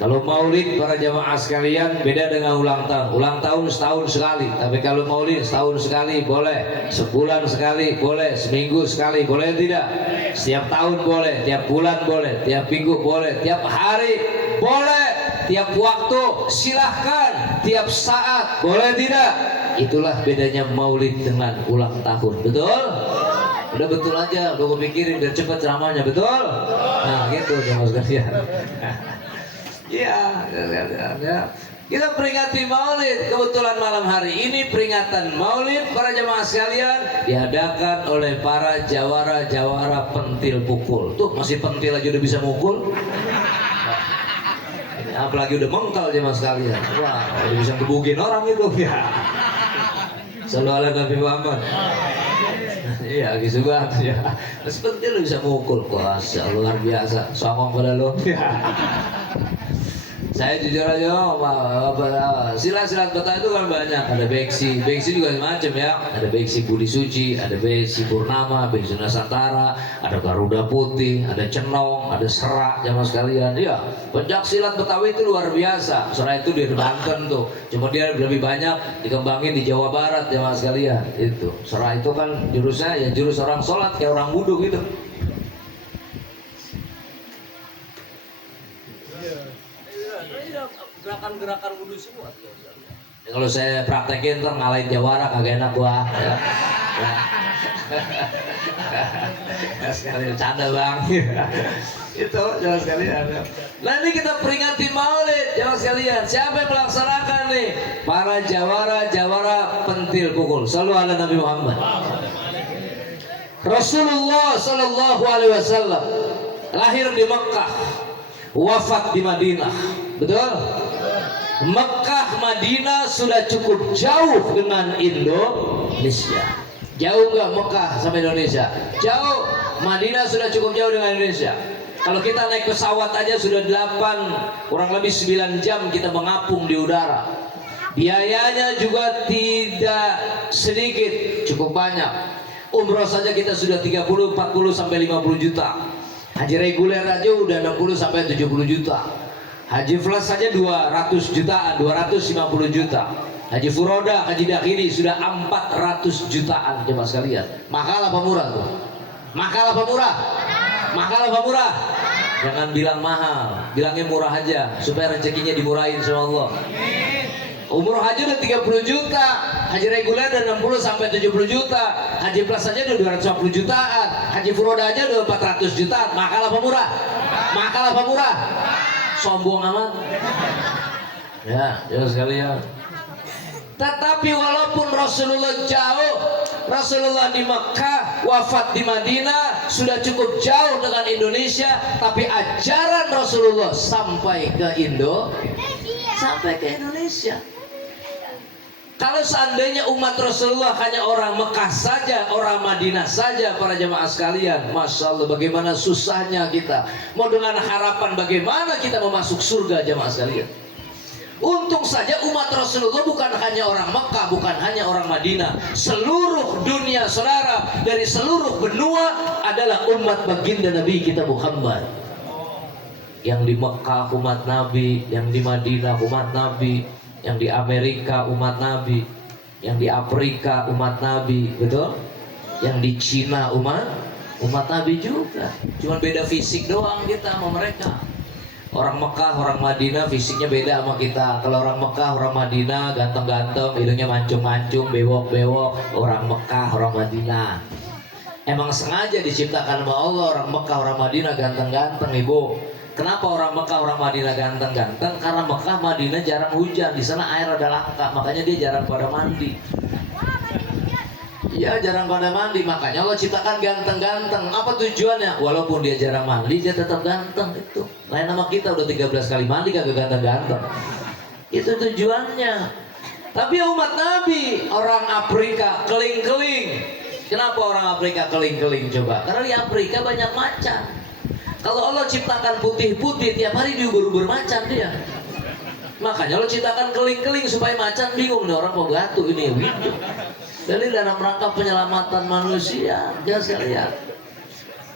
Kalau maulid para jamaah sekalian beda dengan ulang tahun. Ulang tahun setahun sekali, tapi kalau maulid setahun sekali boleh, sebulan sekali boleh, seminggu sekali boleh tidak? Setiap tahun boleh, tiap bulan boleh, tiap minggu boleh, tiap hari boleh, tiap waktu silahkan, tiap saat boleh tidak? Itulah bedanya maulid dengan ulang tahun, betul? Udah betul aja, udah gue pikirin biar cepat ceramahnya, betul? Nah gitu jamaah sekalian. Ya, kita peringati Maulid. Kebetulan malam hari ini peringatan Maulid para jemaah sekalian diadakan oleh para jawara-jawara pentil pukul. Tuh masih pentil aja udah bisa mukul. Apalagi udah mengkal jemaah sekalian. Wah, udah bisa gebugin orang itu ya. Selalu ala Nabi Muhammad. Iya, gitu banget ya. Masih pentil lu bisa mukul. Wah, luar biasa. Songong pada lu. Saya jujur aja, silat-silat Betawi itu kan banyak. Ada beksi juga macam ya. Ada beksi Budi Suci, ada beksi Purnama, beksi Nusantara, ada Garuda Putih, ada Cenong, ada Serak, jamaah sekalian. Iya, pencak silat Betawi itu luar biasa. Serak itu di Banten tuh, cuma dia lebih banyak dikembangin di Jawa Barat, jamaah sekalian. Itu Serak itu kan jurusnya ya jurus orang sholat kayak orang wudhu gitu. Gerakan-gerakan wudhu semua. Ya, kalau saya praktekin ntar ngalahin jawara kagak enak gua. Ya. Sekali canda bang. Itu jangan sekalian. Nah ini kita peringati Maulid jangan sekalian. Siapa yang melaksanakan nih? Para jawara pentil pukul. Selalu ala Nabi Muhammad. Rasulullah Sallallahu Alaihi Wasallam lahir di Mekah, wafat di Madinah. Betul? Mekah Madinah sudah cukup jauh dengan Indonesia. Jauh nggak Mekah sampai Indonesia? Jauh. Madinah sudah cukup jauh dengan Indonesia. Kalau kita naik pesawat aja sudah 8 kurang lebih 9 jam kita mengapung di udara. Biayanya juga tidak sedikit, cukup banyak. Umroh saja kita sudah 30, 40 sampai 50 juta. Haji reguler aja udah 60 sampai 70 juta. Haji Flash saja 200 jutaan, 250 juta. Haji Furoda, Haji Dakhili sudah 400 jutaan jemaah sekalian. Mahal apa murah tuh? Mahal apa murah? Mahal apa murah? Jangan bilang mahal, bilangnya murah aja supaya rezekinya dimurahin sama Allah. Umroh haji udah 30 juta, haji reguler udah 60 sampai 70 juta, haji plus saja udah 250 jutaan, haji Furoda aja udah 400 jutaan. Mahal apa murah? Mahal apa murah? Sombong amat. Ya sekalian. Tetapi walaupun Rasulullah jauh, Rasulullah di Mekah, wafat di Madinah, sudah cukup jauh dengan Indonesia, tapi ajaran Rasulullah sampai ke Indonesia. Kalau seandainya umat Rasulullah hanya orang Mekah saja, orang Madinah saja, para jemaah sekalian, Masya Allah bagaimana susahnya kita. Mau dengan harapan bagaimana kita mau masuk surga jemaah sekalian. Untung saja umat Rasulullah bukan hanya orang Mekah, bukan hanya orang Madinah. Seluruh dunia saudara, dari seluruh benua adalah umat baginda Nabi kita Muhammad. Yang di Mekah umat Nabi, yang di Madinah umat Nabi, yang di Amerika umat Nabi, yang di Afrika umat Nabi, betul? Yang di Cina umat Nabi juga. Cuman beda fisik doang kita sama mereka. Orang Mekah, orang Madinah fisiknya beda sama kita. Kalau orang Mekah, orang Madinah ganteng-ganteng, hidungnya mancung-mancung, bewok-bewok. Orang Mekah, orang Madinah. Emang sengaja diciptakan sama Allah orang Mekah, orang Madinah ganteng-ganteng, ibu. Kenapa orang Mekah, orang Madinah ganteng-ganteng? Karena Mekah, Madinah jarang hujan, di sana air ada langka, makanya dia jarang pada mandi. Iya, jarang pada mandi, makanya Allah ciptakan ganteng-ganteng. Apa tujuannya? Walaupun dia jarang mandi, dia tetap ganteng itu. Lain sama kita udah 13 kali mandi kagak ganteng-ganteng. Itu tujuannya. Tapi umat Nabi, orang Afrika keling-keling. Kenapa orang Afrika keling-keling coba? Karena di Afrika banyak macan. Kalau Allah ciptakan putih-putih, tiap hari diubur-ubur macan dia. Makanya Allah ciptakan keling-keling supaya macan bingung nih orang mau batu ini gitu. Jadi dalam rangka penyelamatan manusia, jangan sekalian.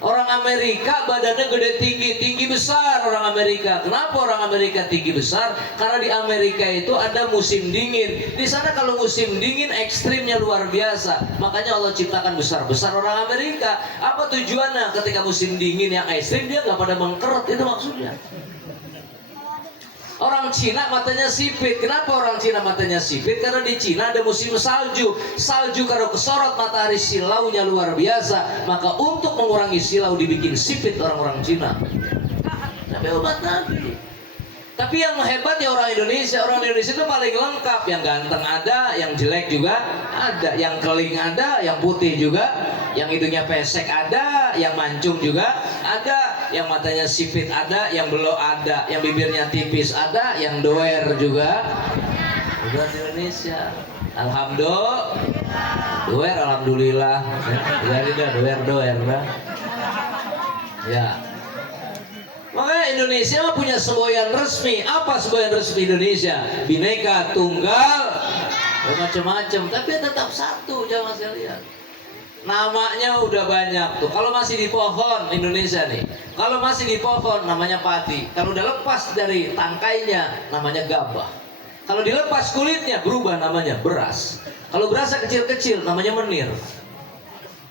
Orang Amerika badannya gede tinggi besar orang Amerika. Kenapa orang Amerika tinggi besar? Karena di Amerika itu ada musim dingin. Di sana kalau musim dingin ekstrimnya luar biasa. Makanya Allah ciptakan besar orang Amerika. Apa tujuannya? Ketika musim dingin yang ekstrim dia nggak pada mengkerut, itu maksudnya. Orang Cina matanya sipit. Kenapa orang Cina matanya sipit? Karena di Cina ada musim salju. Salju kalau kesorot matahari silaunya luar biasa. Maka untuk mengurangi silau dibikin sipit orang-orang Cina. Tapi obat Nabi. Tapi yang hebat ya orang Indonesia. Orang Indonesia itu paling lengkap. Yang ganteng ada, yang jelek juga ada. Yang keling ada, yang putih juga. Yang hidungnya pesek ada, yang mancung juga ada. Yang matanya sipit ada, yang belok ada. Yang bibirnya tipis ada, yang doer juga. Udah di Indonesia. Alhamdulillah. Jadi dah doer dah. Ya. Makanya Indonesia punya semboyan resmi. Apa semboyan resmi Indonesia? Bhinneka Tunggal, macam-macam. Tapi tetap satu, jamaah sekalian. Namanya udah banyak tuh. Kalau masih di pohon Indonesia nih, kalau masih di pohon namanya padi. Kalau udah lepas dari tangkainya namanya gabah. Kalau dilepas kulitnya berubah namanya beras. Kalau berasnya kecil-kecil namanya menir.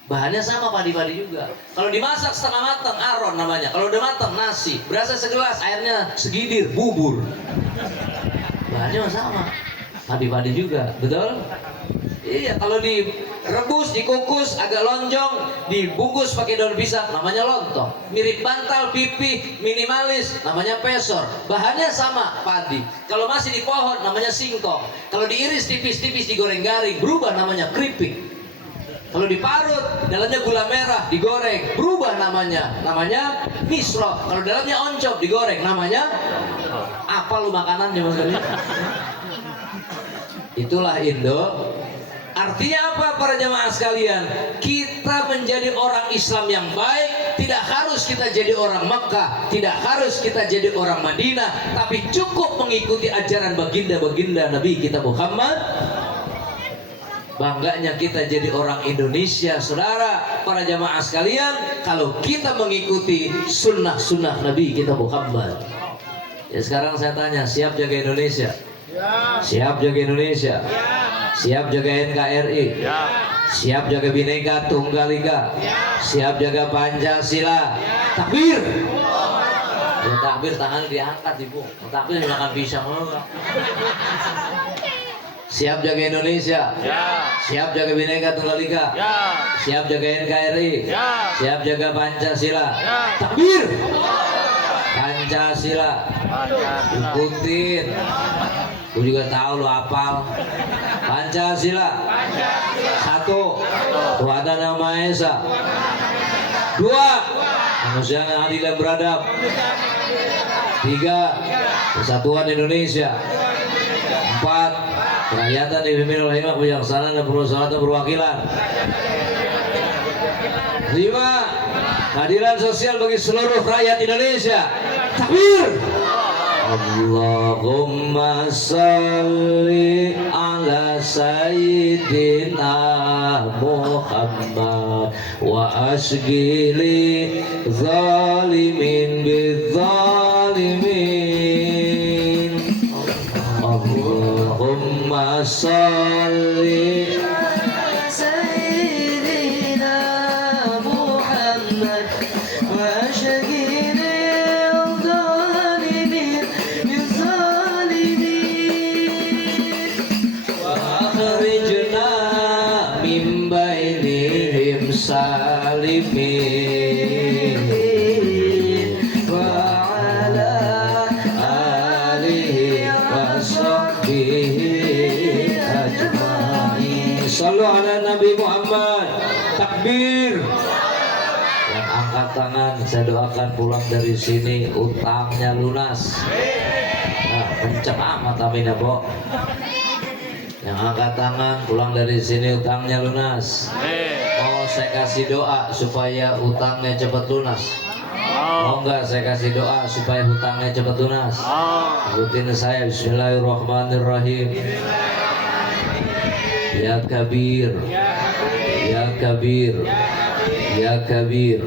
Bahannya sama padi-padi juga. Kalau dimasak setengah matang aron namanya. Kalau udah matang nasi. Berasnya segelas, airnya segidir, bubur. Bahannya sama. Padi-padi juga, betul? Iya, kalau direbus, dikukus, agak lonjong, dibungkus pakai daun pisang, namanya lontong. Mirip bantal, pipih, minimalis, namanya pesor. Bahannya sama, padi. Kalau masih di pohon, namanya singkong. Kalau diiris tipis-tipis, digoreng garing, berubah namanya keripik. Kalau diparut, dalamnya gula merah, digoreng, berubah namanya misro. Kalau dalamnya oncom, digoreng, namanya apa lu makanannya maksudnya? Itulah Indo. Artinya apa para jamaah sekalian? Kita menjadi orang Islam yang baik. Tidak harus kita jadi orang Mekah, tidak harus kita jadi orang Madinah, tapi cukup mengikuti ajaran baginda-baginda Nabi kita Muhammad. Bangganya kita jadi orang Indonesia, saudara, para jamaah sekalian, kalau kita mengikuti sunnah-sunnah Nabi kita Muhammad. Ya sekarang saya tanya, siap jaga Indonesia? Siap jaga Indonesia? Siap jaga NKRI? Siap jaga Bhinneka Tunggal Ika? Siap jaga Pancasila? Takbir! Ya takbir tangan diangkat ibu. Takbir makan pisang enggak? Siap jaga Indonesia? Siap jaga Bhinneka Tunggal Ika? Siap jaga NKRI? Siap jaga Pancasila? Takbir! Pancasila. Ikutin. Gue juga tahu lo hafal. Pancasila. Satu, Tuhan Yang Maha Esa. Dua, manusia yang adil dan beradab. Tiga, persatuan Indonesia. Empat, kerakyatan dipimpin oleh hikmat kebijaksanaan dan permusyawaratan perwakilan. Lima, keadilan sosial bagi seluruh rakyat Indonesia. Takbir! Allahumma salli ala sayyidina Muhammad wa asghili zalimin bizzalimin. Allahumma salli ala sayyidina Muhammad wa asghili salimin wa ala alihi wa sahbihi ajma'in. Sallu ala Nabi Muhammad. Takbir. Yang angkat tangan saya doakan pulang dari sini utangnya lunas. Nah, kenceng amat amin ya, Bo. Yang angkat tangan pulang dari sini utangnya lunas. Mau saya kasih doa supaya utangnya cepat lunas? Mau enggak saya kasih doa supaya hutangnya cepat lunas? Ikutin saya. Bismillahirrahmanirrahim. Ya Kabir, Ya Kabir, Ya Kabir,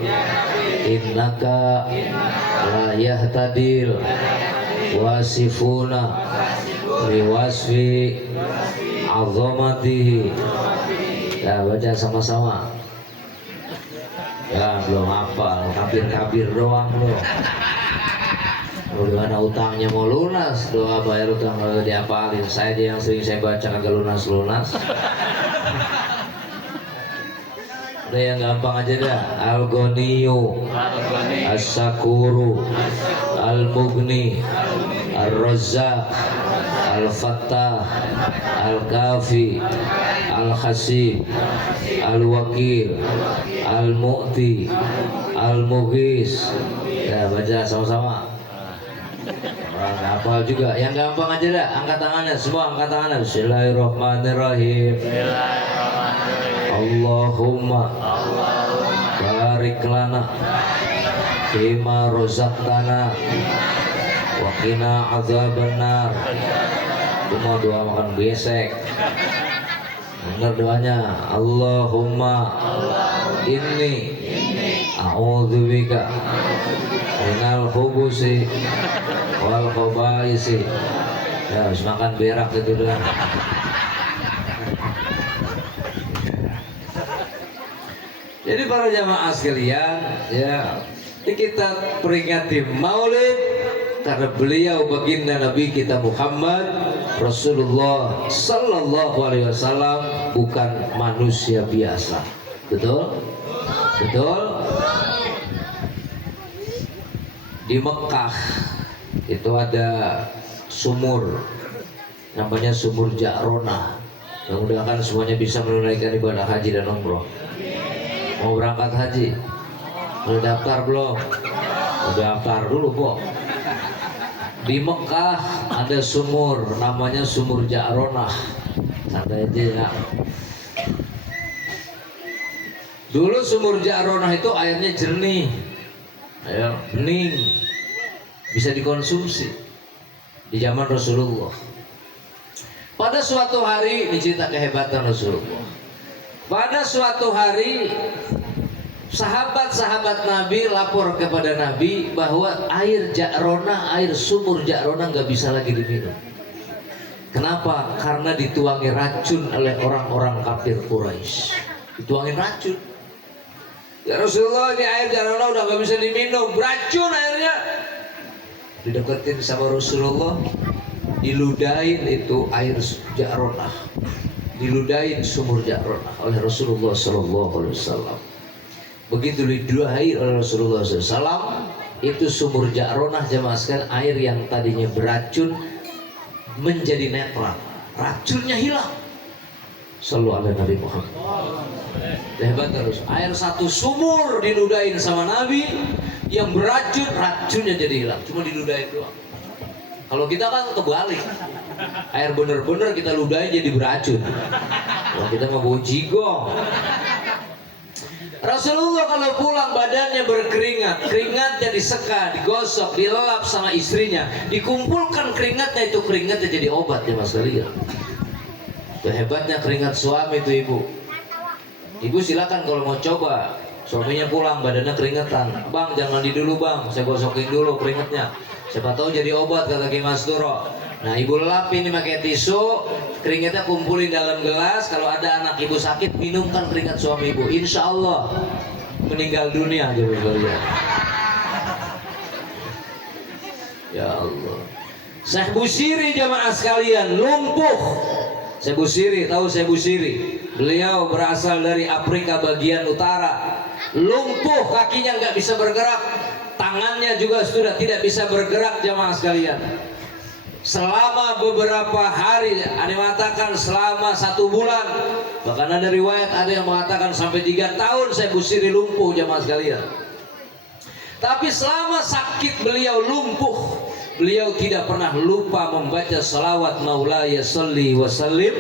innaka la yahtadil wasifuna liwasfi azamatihi. Ya, baca sama-sama. Ya, belum hafal, kabir-kabir doang loh. Udah utangnya mau lunas, doa bayar utang kalau diapalin. Saya dia yang sering saya baca kagak lunas-lunas. Udah yang gampang aja dah. Al-Ghaniyu, As-Sakuru, Al-Mughni, Ar-Razzaq, Al-Fattah, Al-Kafi, Al-Hasib, Al-Wakil, Al-Mu'ti, Al-Mughis. Ya, baca sama-sama. Orang hafal juga. Yang gampang aja dah. Angkat tangannya, semua angkat tangannya. Bismillahirrahmanirrahim. Allahumma barik lana fima razaqtana wa qina azabannar. Cuma doa makan besek. Benar doanya. Allahumma inni a'udzubika minal khubusi wal khabaisi. Ya, harus makan berak itu dah. Jadi para jamaah sekalian, ya, kita peringati Maulid karena beliau baginda Nabi kita Muhammad Rasulullah Sallallahu Alaihi Wasallam bukan manusia biasa. Betul? Betul? Di Mekah itu ada sumur, namanya sumur Ja'ronah. Mudah-mudahan semuanya bisa menunaikan ibadah haji dan umroh. Mau berangkat haji? Udah daftar belum? Udah daftar dulu, Pok. Di Mekah ada sumur, namanya sumur Ja'ronah. Santai aja ya. Dulu sumur Ja'ronah itu airnya jernih, ya, bening, bisa dikonsumsi di zaman Rasulullah. Pada suatu hari, ini cerita kehebatan Rasulullah. Pada suatu hari, sahabat-sahabat Nabi lapor kepada Nabi bahwa air Ja'ronah, air sumur Ja'ronah nggak bisa lagi diminum. Kenapa? Karena dituangi racun oleh orang-orang kafir Quraisy. Dituangin racun. Ya Rasulullah, ini air Ja'ronah udah nggak bisa diminum, beracun airnya. Dideketin sama Rasulullah, diludahin itu air Ja'ronah, diludahin sumur Ja'ronah oleh Rasulullah SAW. Begitu diludahi oleh Rasulullah SAW, itu sumur Ja'ronah jamaah sekalian, air yang tadinya beracun menjadi netral, racunnya hilang. Sallu ala Nabi Muhammad. Hebat terus. Air satu sumur diludahin sama Nabi yang beracun, racunnya jadi hilang. Cuma diludahin doang. Kalau kita kan kebalik, air bener-bener kita ludahin jadi beracun. Kalau kita mau bau jigong. Rasulullah kalau pulang badannya berkeringat, keringatnya diseka, digosok, dilelap sama istrinya, dikumpulkan keringatnya, itu keringatnya jadi obat ya mas kalian. Itu hebatnya keringat suami itu ibu. Ibu silakan kalau mau coba, suaminya pulang badannya keringetan, bang jangan mandi dulu bang, saya gosokin dulu keringatnya, siapa tahu jadi obat kata Ki Mas Duro. Nah ibu lelap ini pakai tisu, keringatnya kumpulin dalam gelas. Kalau ada anak ibu sakit, minumkan keringat suami ibu, insya Allah meninggal dunia aja berkalian. Ya Allah. Syekh Busiri jamaah sekalian lumpuh. Syekh Busiri, tahu Syekh Busiri? Beliau berasal dari Afrika bagian utara. Lumpuh, kakinya nggak bisa bergerak, tangannya juga sudah tidak bisa bergerak jamaah sekalian. Selama beberapa hari, ada yang mengatakan selama 1 bulan, bahkan ada riwayat ada yang mengatakan sampai 3 tahun Syekh Busiri lumpuh jamaah sekalian. Tapi selama sakit beliau lumpuh, beliau tidak pernah lupa membaca salawat Maulaya salli wa sallim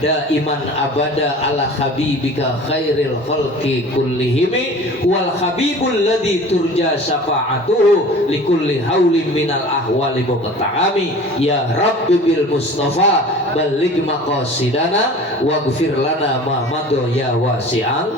daiman abada ala habibika khairil khalqi kullihimi wal habibul ladzi turja syafa'atuhu likulli haulin minal ahwali muqta'ami ya rabbi bil mustafa balligh maqasidana waghfir lana ma madha ya wasi'al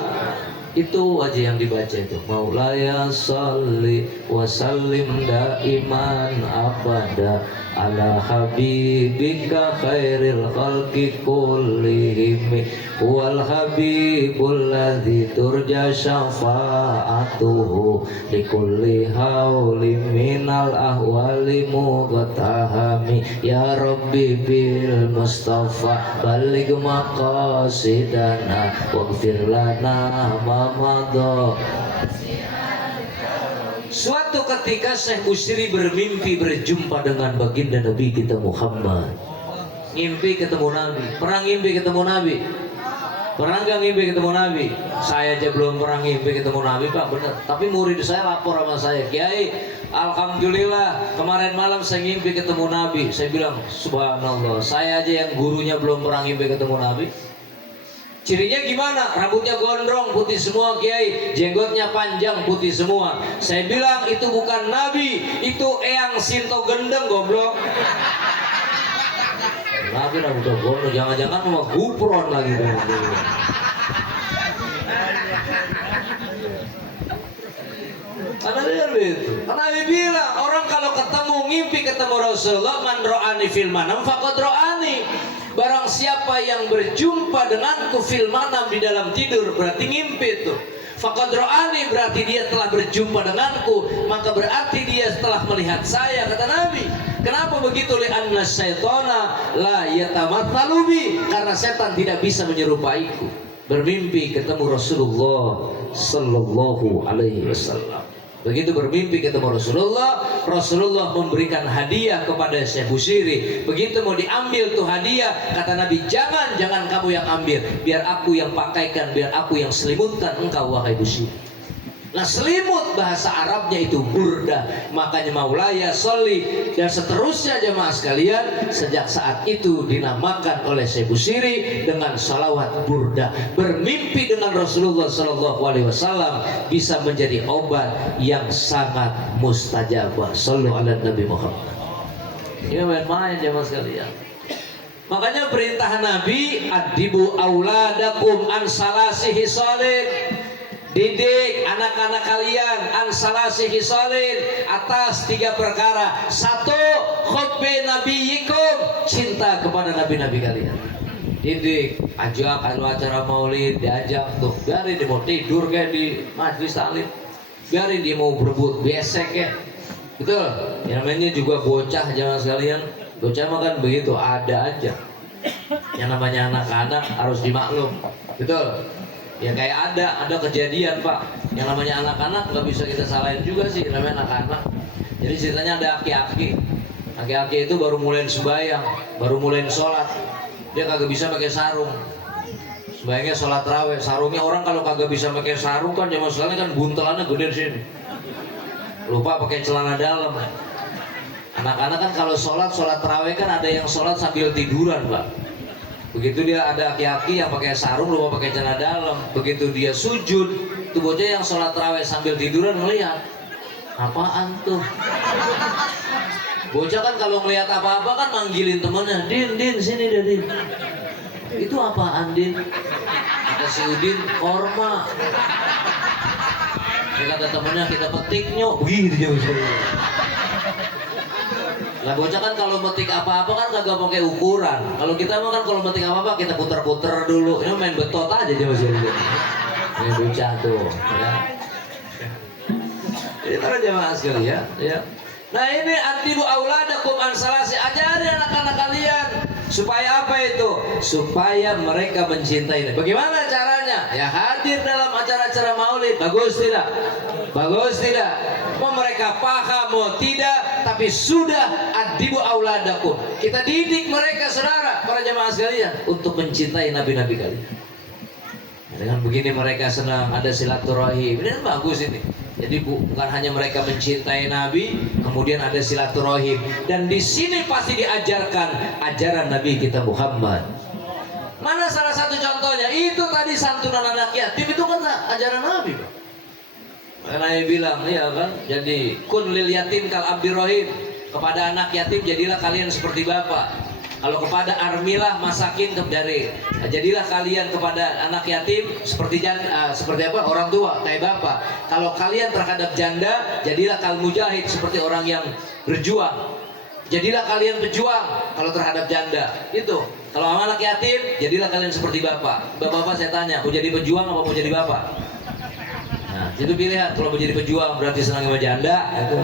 Itu aja yang dibaca itu. Maulaya sholli wa sallim daiman abada ala habibika khairil khalqi kullihim wal habibul ladzi turja syafa'atuhu likulli hauli minal ahwali muqtahami ya rabbi bil mustafa baligh maqasidana waghfir lana ma madha. Suatu ketika Syekh Busiri bermimpi berjumpa dengan baginda Nabi kita Muhammad. Ngimpi ketemu Nabi. Pernah ngimpi ketemu Nabi? Pernah nggak ngimpi ketemu Nabi? Saya aja belum pernah ngimpi ketemu Nabi, Pak, bener. Tapi murid saya lapor sama saya, Kiai, alhamdulillah kemarin malam saya ngimpi ketemu Nabi. Saya bilang, subhanallah, saya aja yang gurunya belum pernah ngimpi ketemu Nabi. Cirinya gimana? Rambutnya gondrong putih semua, Kiai, jenggotnya panjang putih semua. Saya bilang itu bukan Nabi, itu Eyang Sinto Gendeng, goblok. Nabi udah gondrong, jangan-jangan mau gupron lagi. Karena dia begitu. Karena Nabi bilang orang kalau ketemu ngimpi ketemu Rasulullah, man ro'ani fil manam faqad ro'ani. Barang siapa yang berjumpa denganku fil manam di dalam tidur berarti ngimpi itu. Faqad ro'ani berarti dia telah berjumpa denganku, maka berarti dia telah melihat saya, kata Nabi. Kenapa begitu? Li'anna syaitana la yatamatsalu bi, karena setan tidak bisa menyerupaiku. Bermimpi ketemu Rasulullah sallallahu alaihi wasallam. Begitu bermimpi ketemu Rasulullah, Rasulullah memberikan hadiah kepada Syekh Busiri. Begitu mau diambil tuh hadiah, kata Nabi, jangan kamu yang ambil, biar aku yang pakaikan, biar aku yang selimutkan engkau wahai Busiri. Nah, selimut bahasa Arabnya itu burda, makanya Maulaya sholli dan seterusnya jemaah sekalian. Sejak saat itu dinamakan oleh Syekh Busiri dengan salawat burda. Bermimpi dengan Rasulullah SAW bisa menjadi obat yang sangat mustajabah. Shallu ala Nabi Muhammad. Ini main-main jemaah sekalian. Makanya perintah Nabi, adibu auladakum an salasihi sholin. Didik anak-anak kalian an salasihi sholin atas 3 perkara. 1, hubbi nabiyikum, cinta kepada nabi-nabi kalian. Didik, ajak kalau acara maulid diajak tuh, biarin dia mau tidur kayak di majlis taklim, biarin dia mau berebut besek ya, betul. Yang namanya juga bocah jangan sekalian, bocah mah kan begitu, ada aja. Yang namanya anak-anak harus dimaklum, betul. Ya kayak ada kejadian, Pak, yang namanya anak-anak nggak bisa kita salahin juga sih, namanya anak-anak. Jadi ceritanya ada aki-aki itu baru mulai sembahyang, baru mulai sholat, dia kagak bisa pakai sarung. Sembahyangnya sholat raweh, sarungnya orang kalau kagak bisa pakai sarung kan jamaah sekalian kan buntelannya gede di sini. Lupa pakai celana dalam. Anak-anak kan kalau sholat raweh kan ada yang sholat sambil tiduran, Pak. Begitu dia ada aki-aki yang pakai sarung lupa pakai celana dalam, begitu dia sujud, tuh bocah yang sholat raweh sambil tiduran ngelihat, apaan tuh? Bocah kan kalau ngelihat apa-apa kan manggilin temennya, Din sini deh Din. Itu apaan Din? Kata si Udin, korma. Dia kata temennya, kita petik nyok, begitu jauh. Lah bocah kan kalau metik apa-apa kan kagak pakai ukuran. Kalau kita mah kan kalau metik apa-apa kita puter-puter dulu. Ini main betot aja dia masih gitu. Ini bocah tuh, ya. Jadi para jemaah sekalian, ya. Nah ini adibu auladakum an salasi, ajari anak-anak kalian supaya apa itu? Supaya mereka mencintai. Bagaimana caranya? Ya hadir dalam acara-acara maulid. Bagus tidak? Bagus tidak? Mau mereka paham mau tidak, tapi sudah adibu auladakum. Kita didik mereka, saudara, para jemaah sekalian, untuk mencintai nabi-nabi kalian. Dengan begini mereka senang, ada silaturahim. Ini kan bagus ini. Jadi bukan hanya mereka mencintai Nabi, kemudian ada silaturahim. Dan di sini pasti diajarkan ajaran Nabi kita Muhammad. Mana salah satu contohnya? Itu tadi santunan anak yatim, itu kan ajaran Nabi, Pak. Nabi bilang, ya kan, jadi kun lil yatim kal abdirrohim, kepada anak yatim jadilah kalian seperti bapak. Kalau kepada armilah masakin dari, jadilah kalian kepada anak yatim seperti seperti apa orang tua kayak bapak. Kalau kalian terhadap janda, jadilah kal mujahid seperti orang yang berjuang. Jadilah kalian pejuang kalau terhadap janda. Itu. Kalau sama anak yatim, jadilah kalian seperti bapak. Bapak-bapak saya tanya, mau jadi pejuang apa mau jadi bapak? Nah, itu pilihan. Kalau mau jadi pejuang berarti senang sama janda. Itu.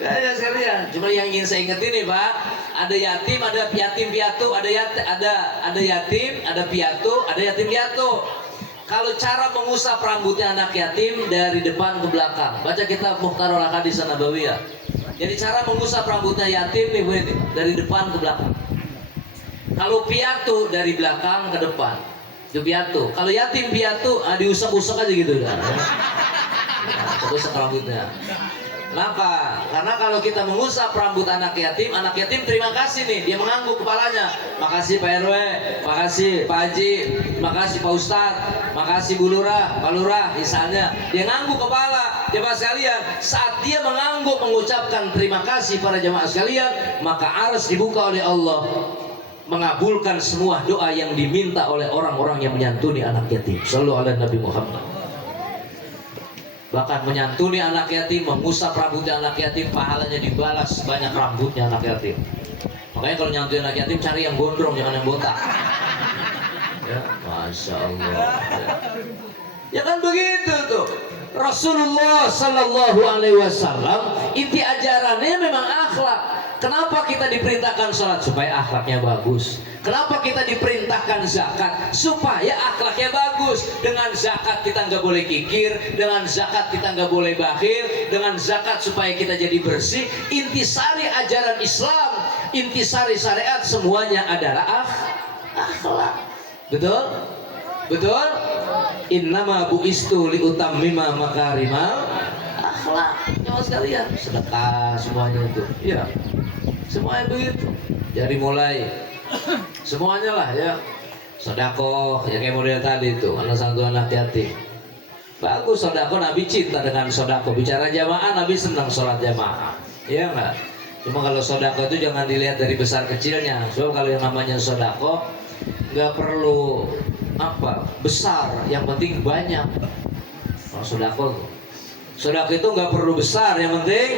Ya sekalian, cuma yang ingin saya ingat ini Pak, ada yatim, ada yatim piatu, ada yatim, ada piatu, ada yatim piatu. Kalau cara mengusap rambutnya anak yatim dari depan ke belakang, baca kitab Mukhtarul Ahadits Nabawiyah. Jadi cara mengusap rambutnya yatim nih ini dari depan ke belakang. Kalau piatu dari belakang ke depan, itu piatu. Kalau yatim piatu, diusap-usap aja gitu. Usap rambutnya. Kenapa? Karena kalau kita mengusap rambut anak yatim terima kasih nih, dia mengangguk kepalanya. Makasih Pak RW, makasih Pak Haji, makasih Pak Ustadz, makasih Bu Lurah, Pak Lurah, misalnya. Dia ngangguk kepala. Jemaah sekalian, saat dia mengangguk mengucapkan terima kasih para jemaah sekalian, maka arsy dibuka oleh Allah, mengabulkan semua doa yang diminta oleh orang-orang yang menyantuni anak yatim. Shallallahu alaihi Nabi Muhammad. Bahkan menyantuni anak yatim, mengusap rambutnya anak yatim, pahalanya dibalas sebanyak rambutnya anak yatim. Makanya kalau nyantuni anak yatim cari yang gondrong, jangan yang botak. Ya, masya Allah. Ya kan begitu tuh. Rasulullah Sallallahu Alaihi Wasallam inti ajarannya memang akhlak. Kenapa kita diperintahkan sholat? Supaya akhlaknya bagus. Kenapa kita diperintahkan zakat? Supaya akhlaknya bagus. Dengan zakat kita nggak boleh kikir, dengan zakat kita nggak boleh bakhil, dengan zakat supaya kita jadi bersih. Intisari ajaran Islam, intisari syariat, semuanya adalah akhlak. Betul? Betul? Innama bu'istu liutammima makarimal akhlak. Nyawa sekalian, sedekah semuanya itu. Iya. Semuanya begitu. Dari mulai semuanya lah ya. Sedekah ya kayak model tadi itu, anak satu anak yatim. Bagus sedekah, Nabi cinta dengan sedekah. Bicara jamaah, Nabi senang sholat jamaah. Iya enggak? Cuma kalau sedekah itu jangan dilihat dari besar kecilnya. Sebab kalau yang namanya sedekah nggak perlu besar, yang penting banyak. Kalau sedekah itu nggak perlu besar, yang penting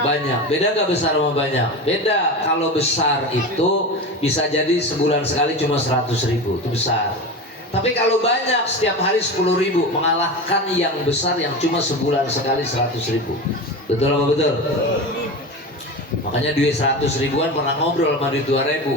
banyak. Beda nggak besar sama banyak? Beda. Kalau besar itu bisa jadi sebulan sekali cuma 100.000, itu besar. Tapi kalau banyak setiap hari 10.000, mengalahkan yang besar yang cuma sebulan sekali 100.000. Betul apa betul? Makanya duit 100 ribuan pernah ngobrol sama duit 2.000.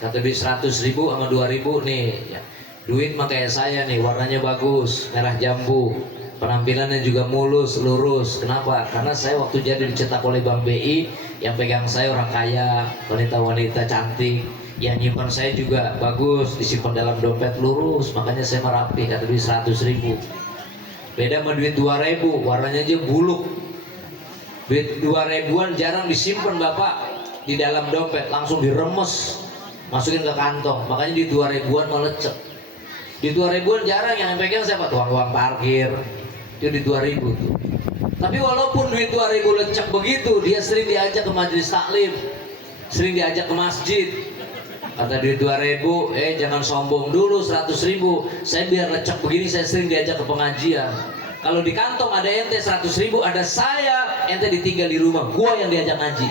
Kata duit 100.000 sama 2.000 nih ya. Duit mah kayak saya nih, warnanya bagus, merah jambu, penampilannya juga mulus, lurus. Kenapa? Karena saya waktu jadi dicetak oleh Bank BI, yang pegang saya orang kaya, wanita-wanita cantik, yang nyimpan saya juga bagus, disimpan dalam dompet lurus, makanya saya merapi. Kata duit 100.000. Beda sama duit 2.000, warnanya aja buluk. Duit 2.000-an jarang disimpan Bapak di dalam dompet, langsung diremes, masukin ke kantong. Makanya di 2.000-an melecek. Di 2.000-an jarang yang pegang siapa? Uang parkir. Itu di 2.000 tuh. Tapi walaupun duit 2.000 lecek begitu, dia sering diajak ke majelis taklim, sering diajak ke masjid. Kata duit 2.000, jangan sombong dulu 100.000. Saya biar lecek begini, saya sering diajak ke pengajian. Kalau di kantong ada ente 100.000, ada saya, ente ditinggal di rumah, gua yang diajak ngaji.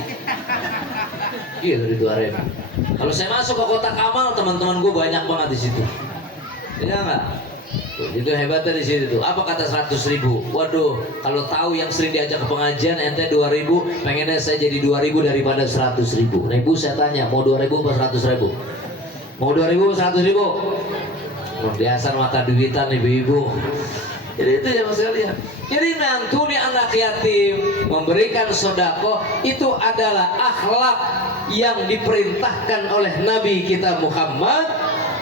Gitu di 2.000. Kalau saya masuk ke kotak amal, teman-teman gua banyak banget di situ. Ya enggak? Tuh, itu hebatnya di situ tuh. Apa kata 100.000? Waduh, kalau tahu yang sering diajak ke pengajian ente 2.000, pengennya saya jadi 2.000 daripada 100.000. Nah ibu saya tanya, mau 2.000 apa 100.000? Mau 2.000 apa 100.000? Biasa mata duitan ibu-ibu. Jadi itu ya mas sekalian. Jadi nantuni anak yatim, memberikan sedekah itu adalah akhlak yang diperintahkan oleh Nabi kita Muhammad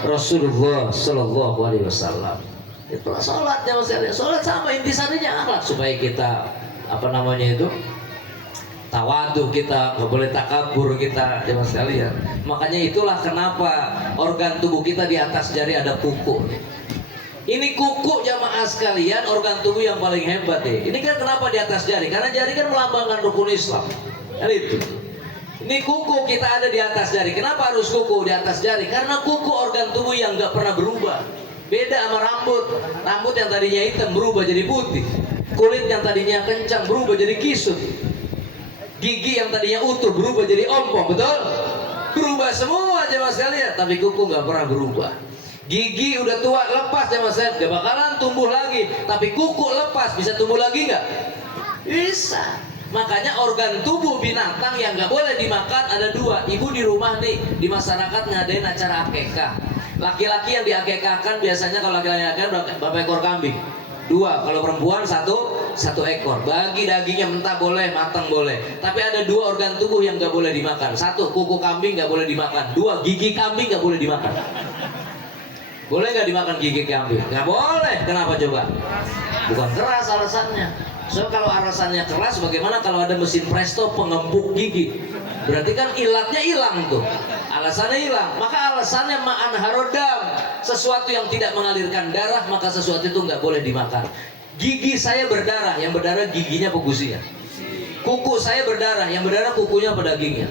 Rasulullah Sallallahu Alaihi Wasallam. Itulah sholatnya mas sekalian. Sholat sama intisarinya akhlak, supaya kita tawaduh, kita nggak boleh takabur kita ya mas sekalian. Makanya itulah kenapa organ tubuh kita di atas jari ada kuku. Ini kuku jamaah sekalian, organ tubuh yang paling hebat ya. Ini kan kenapa di atas jari? Karena jari kan melambangkan rukun Islam. Kan itu. Ini kuku kita ada di atas jari. Kenapa harus kuku di atas jari? Karena kuku organ tubuh yang nggak pernah berubah. Beda sama rambut. Rambut yang tadinya hitam berubah jadi putih. Kulit yang tadinya kencang berubah jadi kisut. Gigi yang tadinya utuh berubah jadi ompong, betul? Berubah semua jemaah sekalian. Tapi kuku nggak pernah berubah. Gigi udah tua lepas jemaah sekalian, nggak bakalan tumbuh lagi. Tapi kuku lepas bisa tumbuh lagi nggak? Bisa. Makanya organ tubuh binatang yang nggak boleh dimakan ada dua. Ibu di rumah nih, di masyarakat ngadain acara akekah. Laki-laki yang diakekahkan biasanya kalau laki-laki berapa ekor kambing? 2. Kalau perempuan satu ekor. Bagi dagingnya mentah boleh, matang boleh. Tapi ada 2 organ tubuh yang nggak boleh dimakan. 1, kuku kambing nggak boleh dimakan. 2, gigi kambing nggak boleh dimakan. Boleh nggak dimakan gigi kambing? Nggak boleh. Kenapa coba? Bukan keras alasannya. So kalau alasannya keras, bagaimana kalau ada mesin presto pengempuk gigi? Berarti kan ilatnya hilang tuh. Alasannya hilang. Maka alasannya ma'an harodam, sesuatu yang tidak mengalirkan darah, maka sesuatu itu nggak boleh dimakan. Gigi saya berdarah, yang berdarah giginya apa gusinya? Kuku saya berdarah, yang berdarah kukunya apa dagingnya?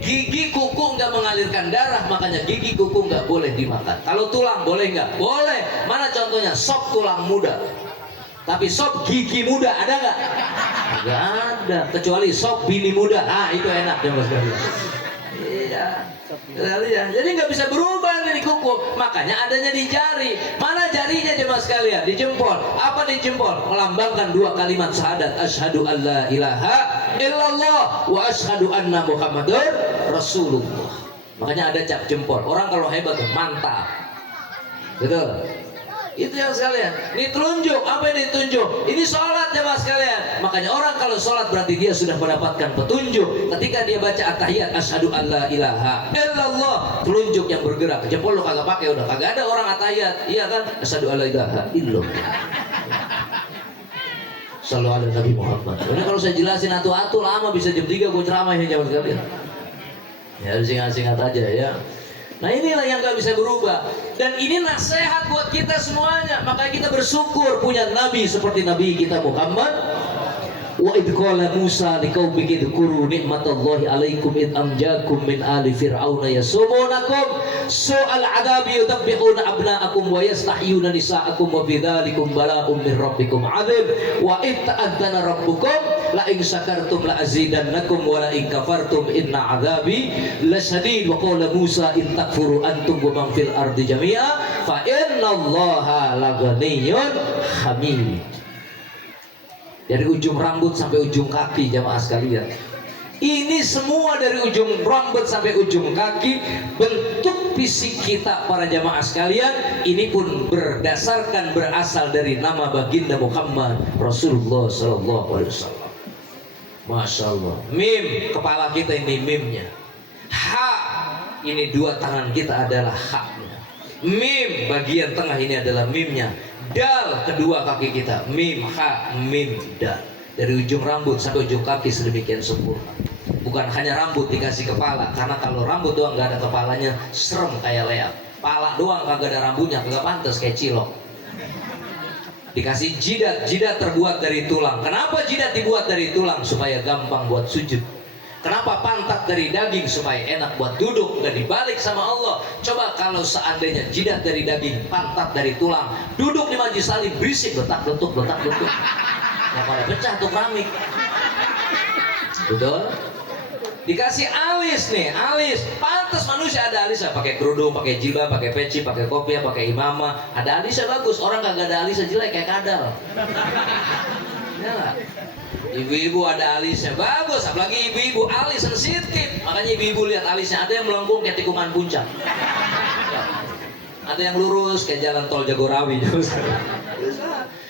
Gigi kuku nggak mengalirkan darah, makanya gigi kuku nggak boleh dimakan. Kalau tulang boleh nggak? Boleh. Mana contohnya? Sop tulang muda. Tapi sop gigi muda ada nggak? Nggak ada. Kecuali sop bini muda. Ah itu enak ya mas sekalian. Iya. Sekalian. Jadi nggak bisa berubah nih kuku. Makanya adanya di jari. Mana jarinya jemaah sekalian? Di jempol. Apa di jempol? Melambangkan 2 kalimat syahadat. Asyhadu an la ilaha illallah wa asyhadu anna Muhammadur Rasulullah. Makanya ada cap jempol. Orang kalau hebat tuh mantap. Betul. Itu yang sekalian. Ini telunjuk. Apa ini ditunjuk? Ini sholat jemaah sekalian. Makanya orang kalau sholat berarti dia sudah mendapatkan petunjuk. Ketika dia baca at-tahiyat, asyhadu an la ilaha illallah, telunjuk yang bergerak. Jempol lu kagak pakai udah. Kagak ada orang at-tahiyat. Iya kan? Asyhadu an la ilaha illallah. Shallallahu alaihi Nabi Muhammad. Ini kalau saya jelasin atu-atu lama, bisa jam 3 gue ceramah ya jemaah sekalian. Ya singkat-singkat aja ya. Nah inilah yang gak bisa berubah. Dan ini nasihat buat kita semuanya. Makanya kita bersyukur punya Nabi seperti Nabi kita Muhammad. Wa idh qala Musa liqaumihi dzkuru nikmatallahi 'alaikum id amjakum min ali fir'auna yasumunakum su'al 'adabi yudabbi'una abna'akum wa yastahyuna nisa'akum wa bidzalikum bala'un min rabbikum 'adzim wa id ta'adzana rabbukum la in syakartum la azidannakum wa la in kafartum inna 'adzabi lasyadid. Wa qala Musa in takfuru antum wa man fil ardi jami'a fa innallaha laghaniyyun hamid. Dari ujung rambut sampai ujung kaki jamaah sekalian. Ini semua dari ujung rambut sampai ujung kaki, bentuk fisik kita para jamaah sekalian. Ini pun berdasarkan berasal dari nama baginda Muhammad Rasulullah Sallallahu Alaihi Wasallam. Masya Allah. Mim, kepala kita ini mimnya. Ha, ini 2 tangan kita adalah haknya. Mim, bagian tengah ini adalah mimnya. Dal, kedua kaki kita. Mim, ha, mim, dal. Dari ujung rambut sampai ujung kaki sedemikian sempurna. Bukan hanya rambut dikasih kepala, karena kalau rambut doang nggak ada kepalanya serem kayak leak. Pala doang kagak ada rambutnya, kagak pantas kayak cilok. Dikasih jidat, jidat terbuat dari tulang. Kenapa jidat dibuat dari tulang? Supaya gampang buat sujud. Kenapa pantat dari daging? Supaya enak buat duduk, nggak dibalik sama Allah. Coba kalau seandainya jidat dari daging, pantat dari tulang, duduk di majelis taklim berisik, letak-letuk. Ya pada pecah tuh keramik. Betul? Dikasih alis nih, alis. Pantas manusia ada alisnya, pakai kerudung, pakai jilbab, pakai peci, pakai kopiah, pakai imamah. Ada alisnya bagus. Orang kagak ada alisnya jelek kayak kadal. Ya lah. Ibu-ibu ada alisnya bagus, apalagi ibu-ibu alis sensitif. Makanya ibu-ibu lihat alisnya, ada yang melengkung kayak tikungan puncak, ada yang lurus kayak jalan tol Jagorawi.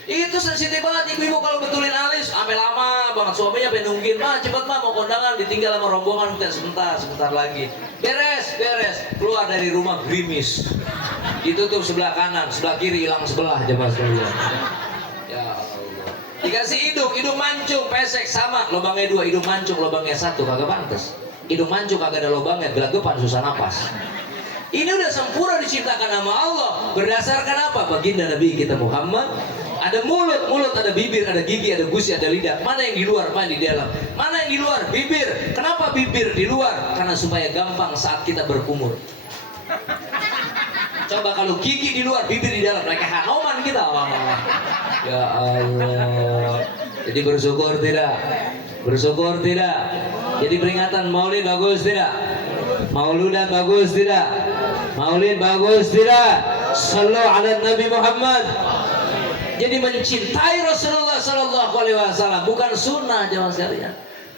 Itu sensitif banget ibu-ibu kalau betulin alis, sampai lama banget. Suaminya pengen nungguin, mah cepet mah mau kondangan, ditinggal sama rombongan, sebentar lagi beres, keluar dari rumah gerimis, ditutup sebelah kanan, sebelah kiri hilang sebelah jemaah sekalian. Dikasih hidung mancung, pesek sama, lubangnya 2, hidung mancung, lubangnya 1, kagak pantas. Hidung mancung kagak ada lubangnya, gelagapan susah napas. Ini udah sempurna diciptakan sama Allah. Berdasarkan apa? Baginda Nabi kita Muhammad. Ada mulut ada bibir, ada gigi, ada gusi, ada lidah. Mana yang di luar, mana yang di dalam? Mana yang di luar? Bibir. Kenapa bibir di luar? Karena supaya gampang saat kita berkumur. Coba kalau gigi di luar, bibir di dalam, kayak Hanoman kita. Oh, ya Allah. Jadi bersyukur tidak? Bersyukur tidak? Jadi peringatan Maulid bagus tidak? Mauludan bagus tidak? Maulid bagus tidak? Sallu ala Nabi Muhammad. Jadi mencintai Rasulullah Sallallahu Alaihi Wasallam bukan sunnah jemaah sekalian.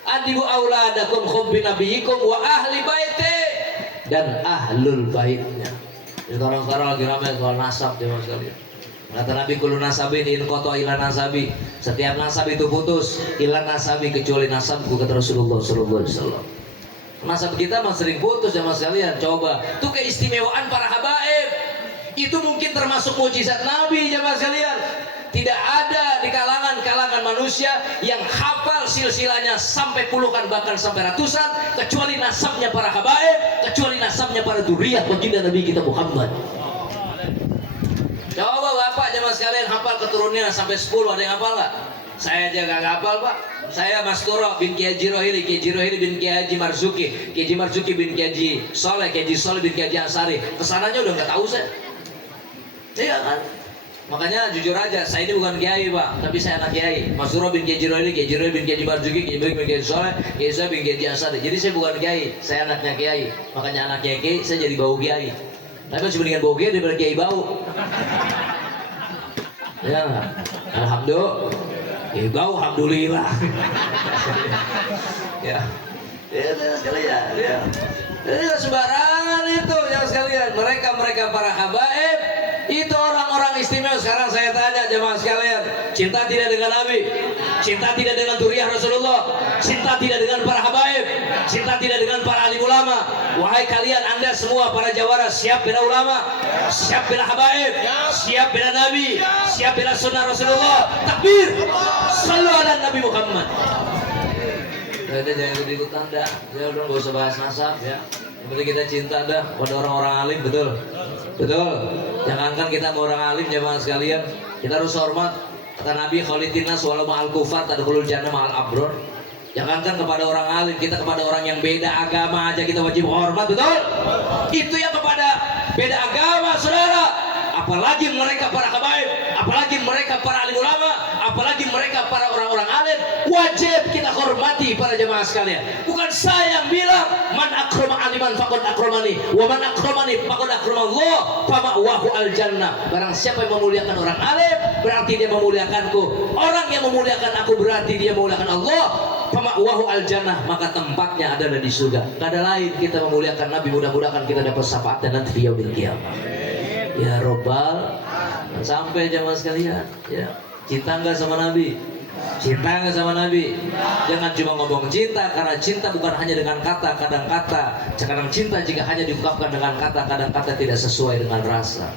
Adibu auladakum hubbi nabiyikum wa ahli baiti, dan ahlul baitnya. Sekarang lagi ramai soal nasab jemaah sekalian. Kata Nabi kullu nasabin in qata ila nasabi. Setiap nasab itu putus ila nasabi kecuali nasabku, kata Rasulullah sallallahu alaihi wasallam. Nasab kita masih sering putus jemaah sekalian. Coba, itu keistimewaan para habaib. Itu mungkin termasuk mukjizat Nabi jemaah sekalian. Tidak ada di kalangan manusia yang hafal silsilahnya sampai puluhan bahkan sampai ratusan kecuali nasabnya para habaib, kecuali nasabnya para dzurriyyah baginda Nabi kita Muhammad. Coba bapak jemaah sekalian hafal keturunannya sampai 10, ada yang hafal nggak? Saya aja nggak hafal pak. Saya Mas Turo bin Kiai Haji Rohili, Kiai Haji Rohili bin Kiai Haji Marzuki, Kiai Haji Marzuki bin Kiai Haji Soleh, Kiai Haji Soleh bin Kiai Haji Ansari. Kesananya udah nggak tahu saya. Iya kan? Makanya jujur aja, saya ini bukan kiai pak, tapi saya anak kiai. Mas Turo bin Kiai Haji Rohili, Kiai Haji Rohili bin Kiai Haji Marzuki, Kiai Haji bin Kiai Haji Soleh, Kiai Soleh bin Kiai Haji Ansari. Jadi saya bukan kiai, saya anaknya kiai. Makanya anak kiai, saya jadi bau kiai. Tapi masih mendingan bau kiai daripada kiai bau. Ya, alhamdulillah. Bau alhamdulillah. Ya. Ya, sekalian, ya. Sembarangan itu yang sekalian. Mereka para habaib itu orang-orang istimewa. Sekarang saya tanya jemaah sekalian, cinta tidak dengan Nabi, cinta tidak dengan dzurriyyah Rasulullah, cinta tidak dengan para habaib, cinta tidak dengan para alim ulama. Wahai kalian, anda semua para jawara, siap bela ulama, siap bela habaib, siap bela Nabi, siap bela sunnah Rasulullah. Takbir, sallu ala Nabi Muhammad. Udah jangan ikut tanda, ya udah nggak usah bahas nasab ya. Yang penting kita cinta dah pada orang-orang alim, betul, betul. Jangankan kita mau orang alim jemaah sekalian, kita harus hormat. Kata Nabi, khalitina walau ma'al kufar tadkhulul jannah ma'al abror. Jangankan kepada orang alim, kita kepada orang yang beda agama aja kita wajib hormat, betul? Itu yang kepada beda agama, saudara. Apalagi mereka para habaib, apalagi mereka para alim ulama, apalagi mereka para orang-orang alim, wajib kita hormati para jemaah sekalian. Bukan saya yang bilang, man akrama aliman faqad akramani, wa man akramani faqad akramallah, fama'wahu al-jannah. Barang siapa yang memuliakan orang alim, berarti dia memuliakanku. Orang yang memuliakan aku berarti dia memuliakan Allah. Fama'wahu al-jannah, maka tempatnya adalah di surga. Tidak ada lain kita memuliakan Nabi, mudah-mudahan kita dapat syafaatnya nanti di yaumil qiyamah. Ya Robbal, sampai jamaah sekalian, ya cinta nggak sama Nabi, cinta nggak sama Nabi. Jangan cuma ngomong cinta, karena cinta bukan hanya dengan kata, kadang cinta jika hanya diungkapkan dengan kata, kadang kata tidak sesuai dengan rasa.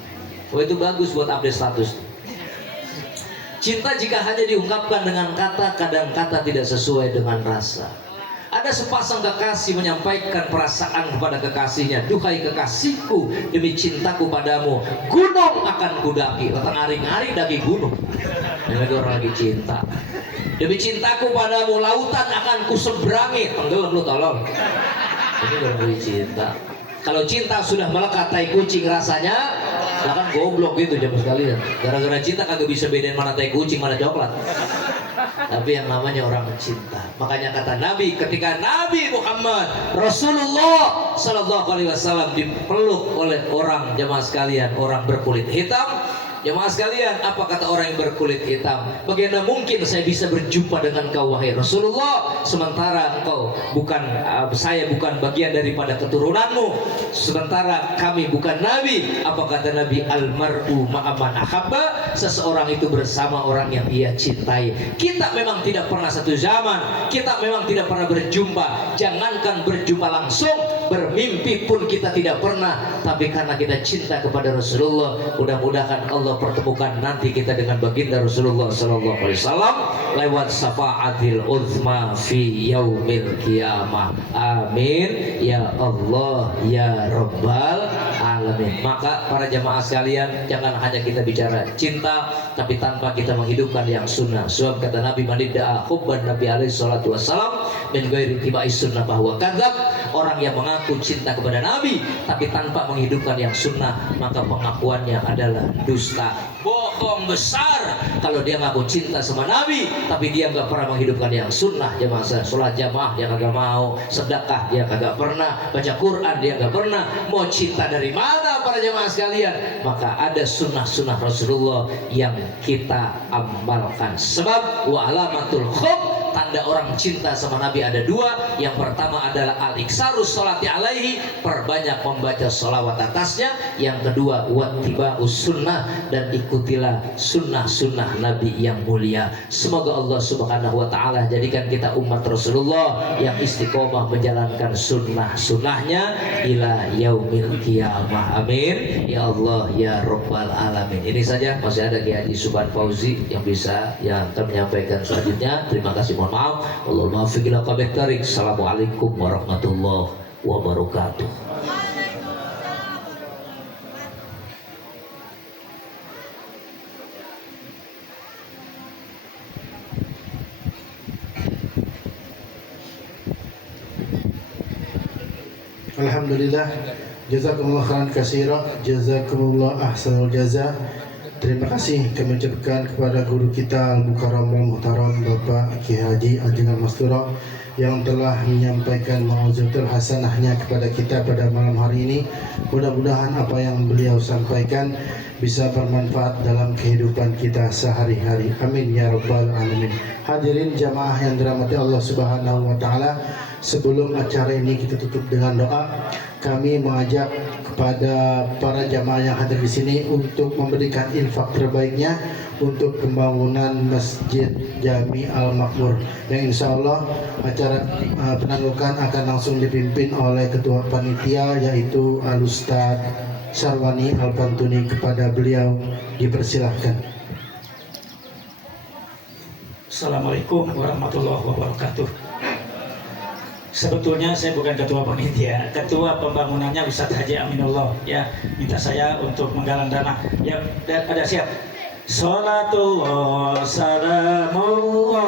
Oh itu bagus buat update status. Cinta jika hanya diungkapkan dengan kata, kadang kata tidak sesuai dengan rasa. Ada sepasang kekasih menyampaikan perasaan kepada kekasihnya, duhai kekasihku, demi cintaku padamu, gunung akan kudaki. Datang hari-hari daki gunung. Ini orang lagi cinta. Demi cintaku padamu, lautan akan kuseberangi. Tenggelam lu tolong. Ini orang lagi cinta. Kalau cinta sudah melekat tai kucing rasanya, bahkan goblok gitu jam sekalian. Gara-gara cinta kagak bisa bedain mana tai kucing mana coklat. Tapi yang namanya orang cinta. Makanya kata Nabi, ketika Nabi Muhammad Rasulullah Sallallahu Alaihi Wasallam dipeluk oleh orang jemaah sekalian, orang berkulit hitam. Jemaah sekalian, apa kata orang yang berkulit hitam? Bagaimana mungkin saya bisa berjumpa dengan kau wahai Rasulullah, sementara engkau bukan, saya bukan bagian daripada keturunanmu, sementara kami bukan Nabi. Apa kata Nabi? Almar'u ma'aman ahabba, seseorang itu bersama orang yang ia cintai. Kita memang tidak pernah satu zaman, kita memang tidak pernah berjumpa. Jangankan berjumpa langsung, bermimpi pun kita tidak pernah. Tapi karena kita cinta kepada Rasulullah, mudah-mudahan Allah pertemukan nanti kita dengan baginda Rasulullah Sallallahu Alaihi Wasallam lewat syafaatil uzma fi yaumil qiyamah. Amin ya Allah ya Rabbal alamin. alamin. Maka para jamaah sekalian, jangan hanya kita bicara cinta tapi tanpa kita menghidupkan yang sunnah. Sebab kata Nabi, manidda'a hubban Nabi alaihi salatu wassalam min ghairi tibai sunnah bahwa kadzab. Orang yang mengaku cinta kepada Nabi tapi tanpa menghidupkan yang sunnah, maka pengakuannya adalah dusta, bohong besar. Kalau dia ngaku cinta sama Nabi tapi dia nggak pernah menghidupkan yang sunnah, jamaah, sholat jamaah dia kagak mau, sedekah dia kagak pernah, baca Quran dia nggak pernah, mau cinta dari mana para jamaah sekalian? Maka ada sunnah-sunnah Rasulullah yang kita amalkan. Sebab wa alamatul hub, tanda orang cinta sama Nabi ada dua. Yang pertama adalah al-iksarus sholati alaihi, perbanyak membaca sholawat atasnya. Yang kedua wattiba'us sunnah, dan ikutilah sunnah-sunnah Nabi yang mulia. Semoga Allah subhanahu wa ta'ala jadikan kita umat Rasulullah yang istiqomah menjalankan sunnah-sunnahnya ila yaumil qiyamah. Amin ya Allah ya Rabbal alamin. Ini saja, masih ada Kiai Haji Subhan Fauzi yang bisa yang akan menyampaikan selanjutnya. Terima kasih, mohon maaf. Allahumma fiqh ila qabih tarik. Assalamualaikum warahmatullahi wabarakatuh. Alhamdulillah, jazakumullah khairan katsira, jazakumullah ahsanul jaza. Terima kasih kami ucapkan kepada guru kita Al-Mukarram Al-Muhtaram Bapak Ki Haji Ajengan Mastura yang telah menyampaikan mau'izatul hasanahnya kepada kita pada malam hari ini. Mudah-mudahan apa yang beliau sampaikan bisa bermanfaat dalam kehidupan kita sehari-hari. Amin ya rabbal alamin. Hadirin jamaah yang dirahmati Allah Subhanahu wa taala, sebelum acara ini kita tutup dengan doa, kami mengajak kepada para jamaah yang hadir di sini untuk memberikan infak terbaiknya untuk pembangunan Masjid Jami Al-Makmur yang insya Allah acara penangguhan akan langsung dipimpin oleh Ketua Panitia yaitu Al-Ustaz Sarwani Al-Pantuni. Kepada beliau dipersilahkan. Assalamualaikum warahmatullahi wabarakatuh. Sebetulnya saya bukan ketua panitia, ketua pembangunannya Ustadz Haji Aminullah. Ya, minta saya untuk menggalang dana. Ya, ada siap. Salatullah salamullah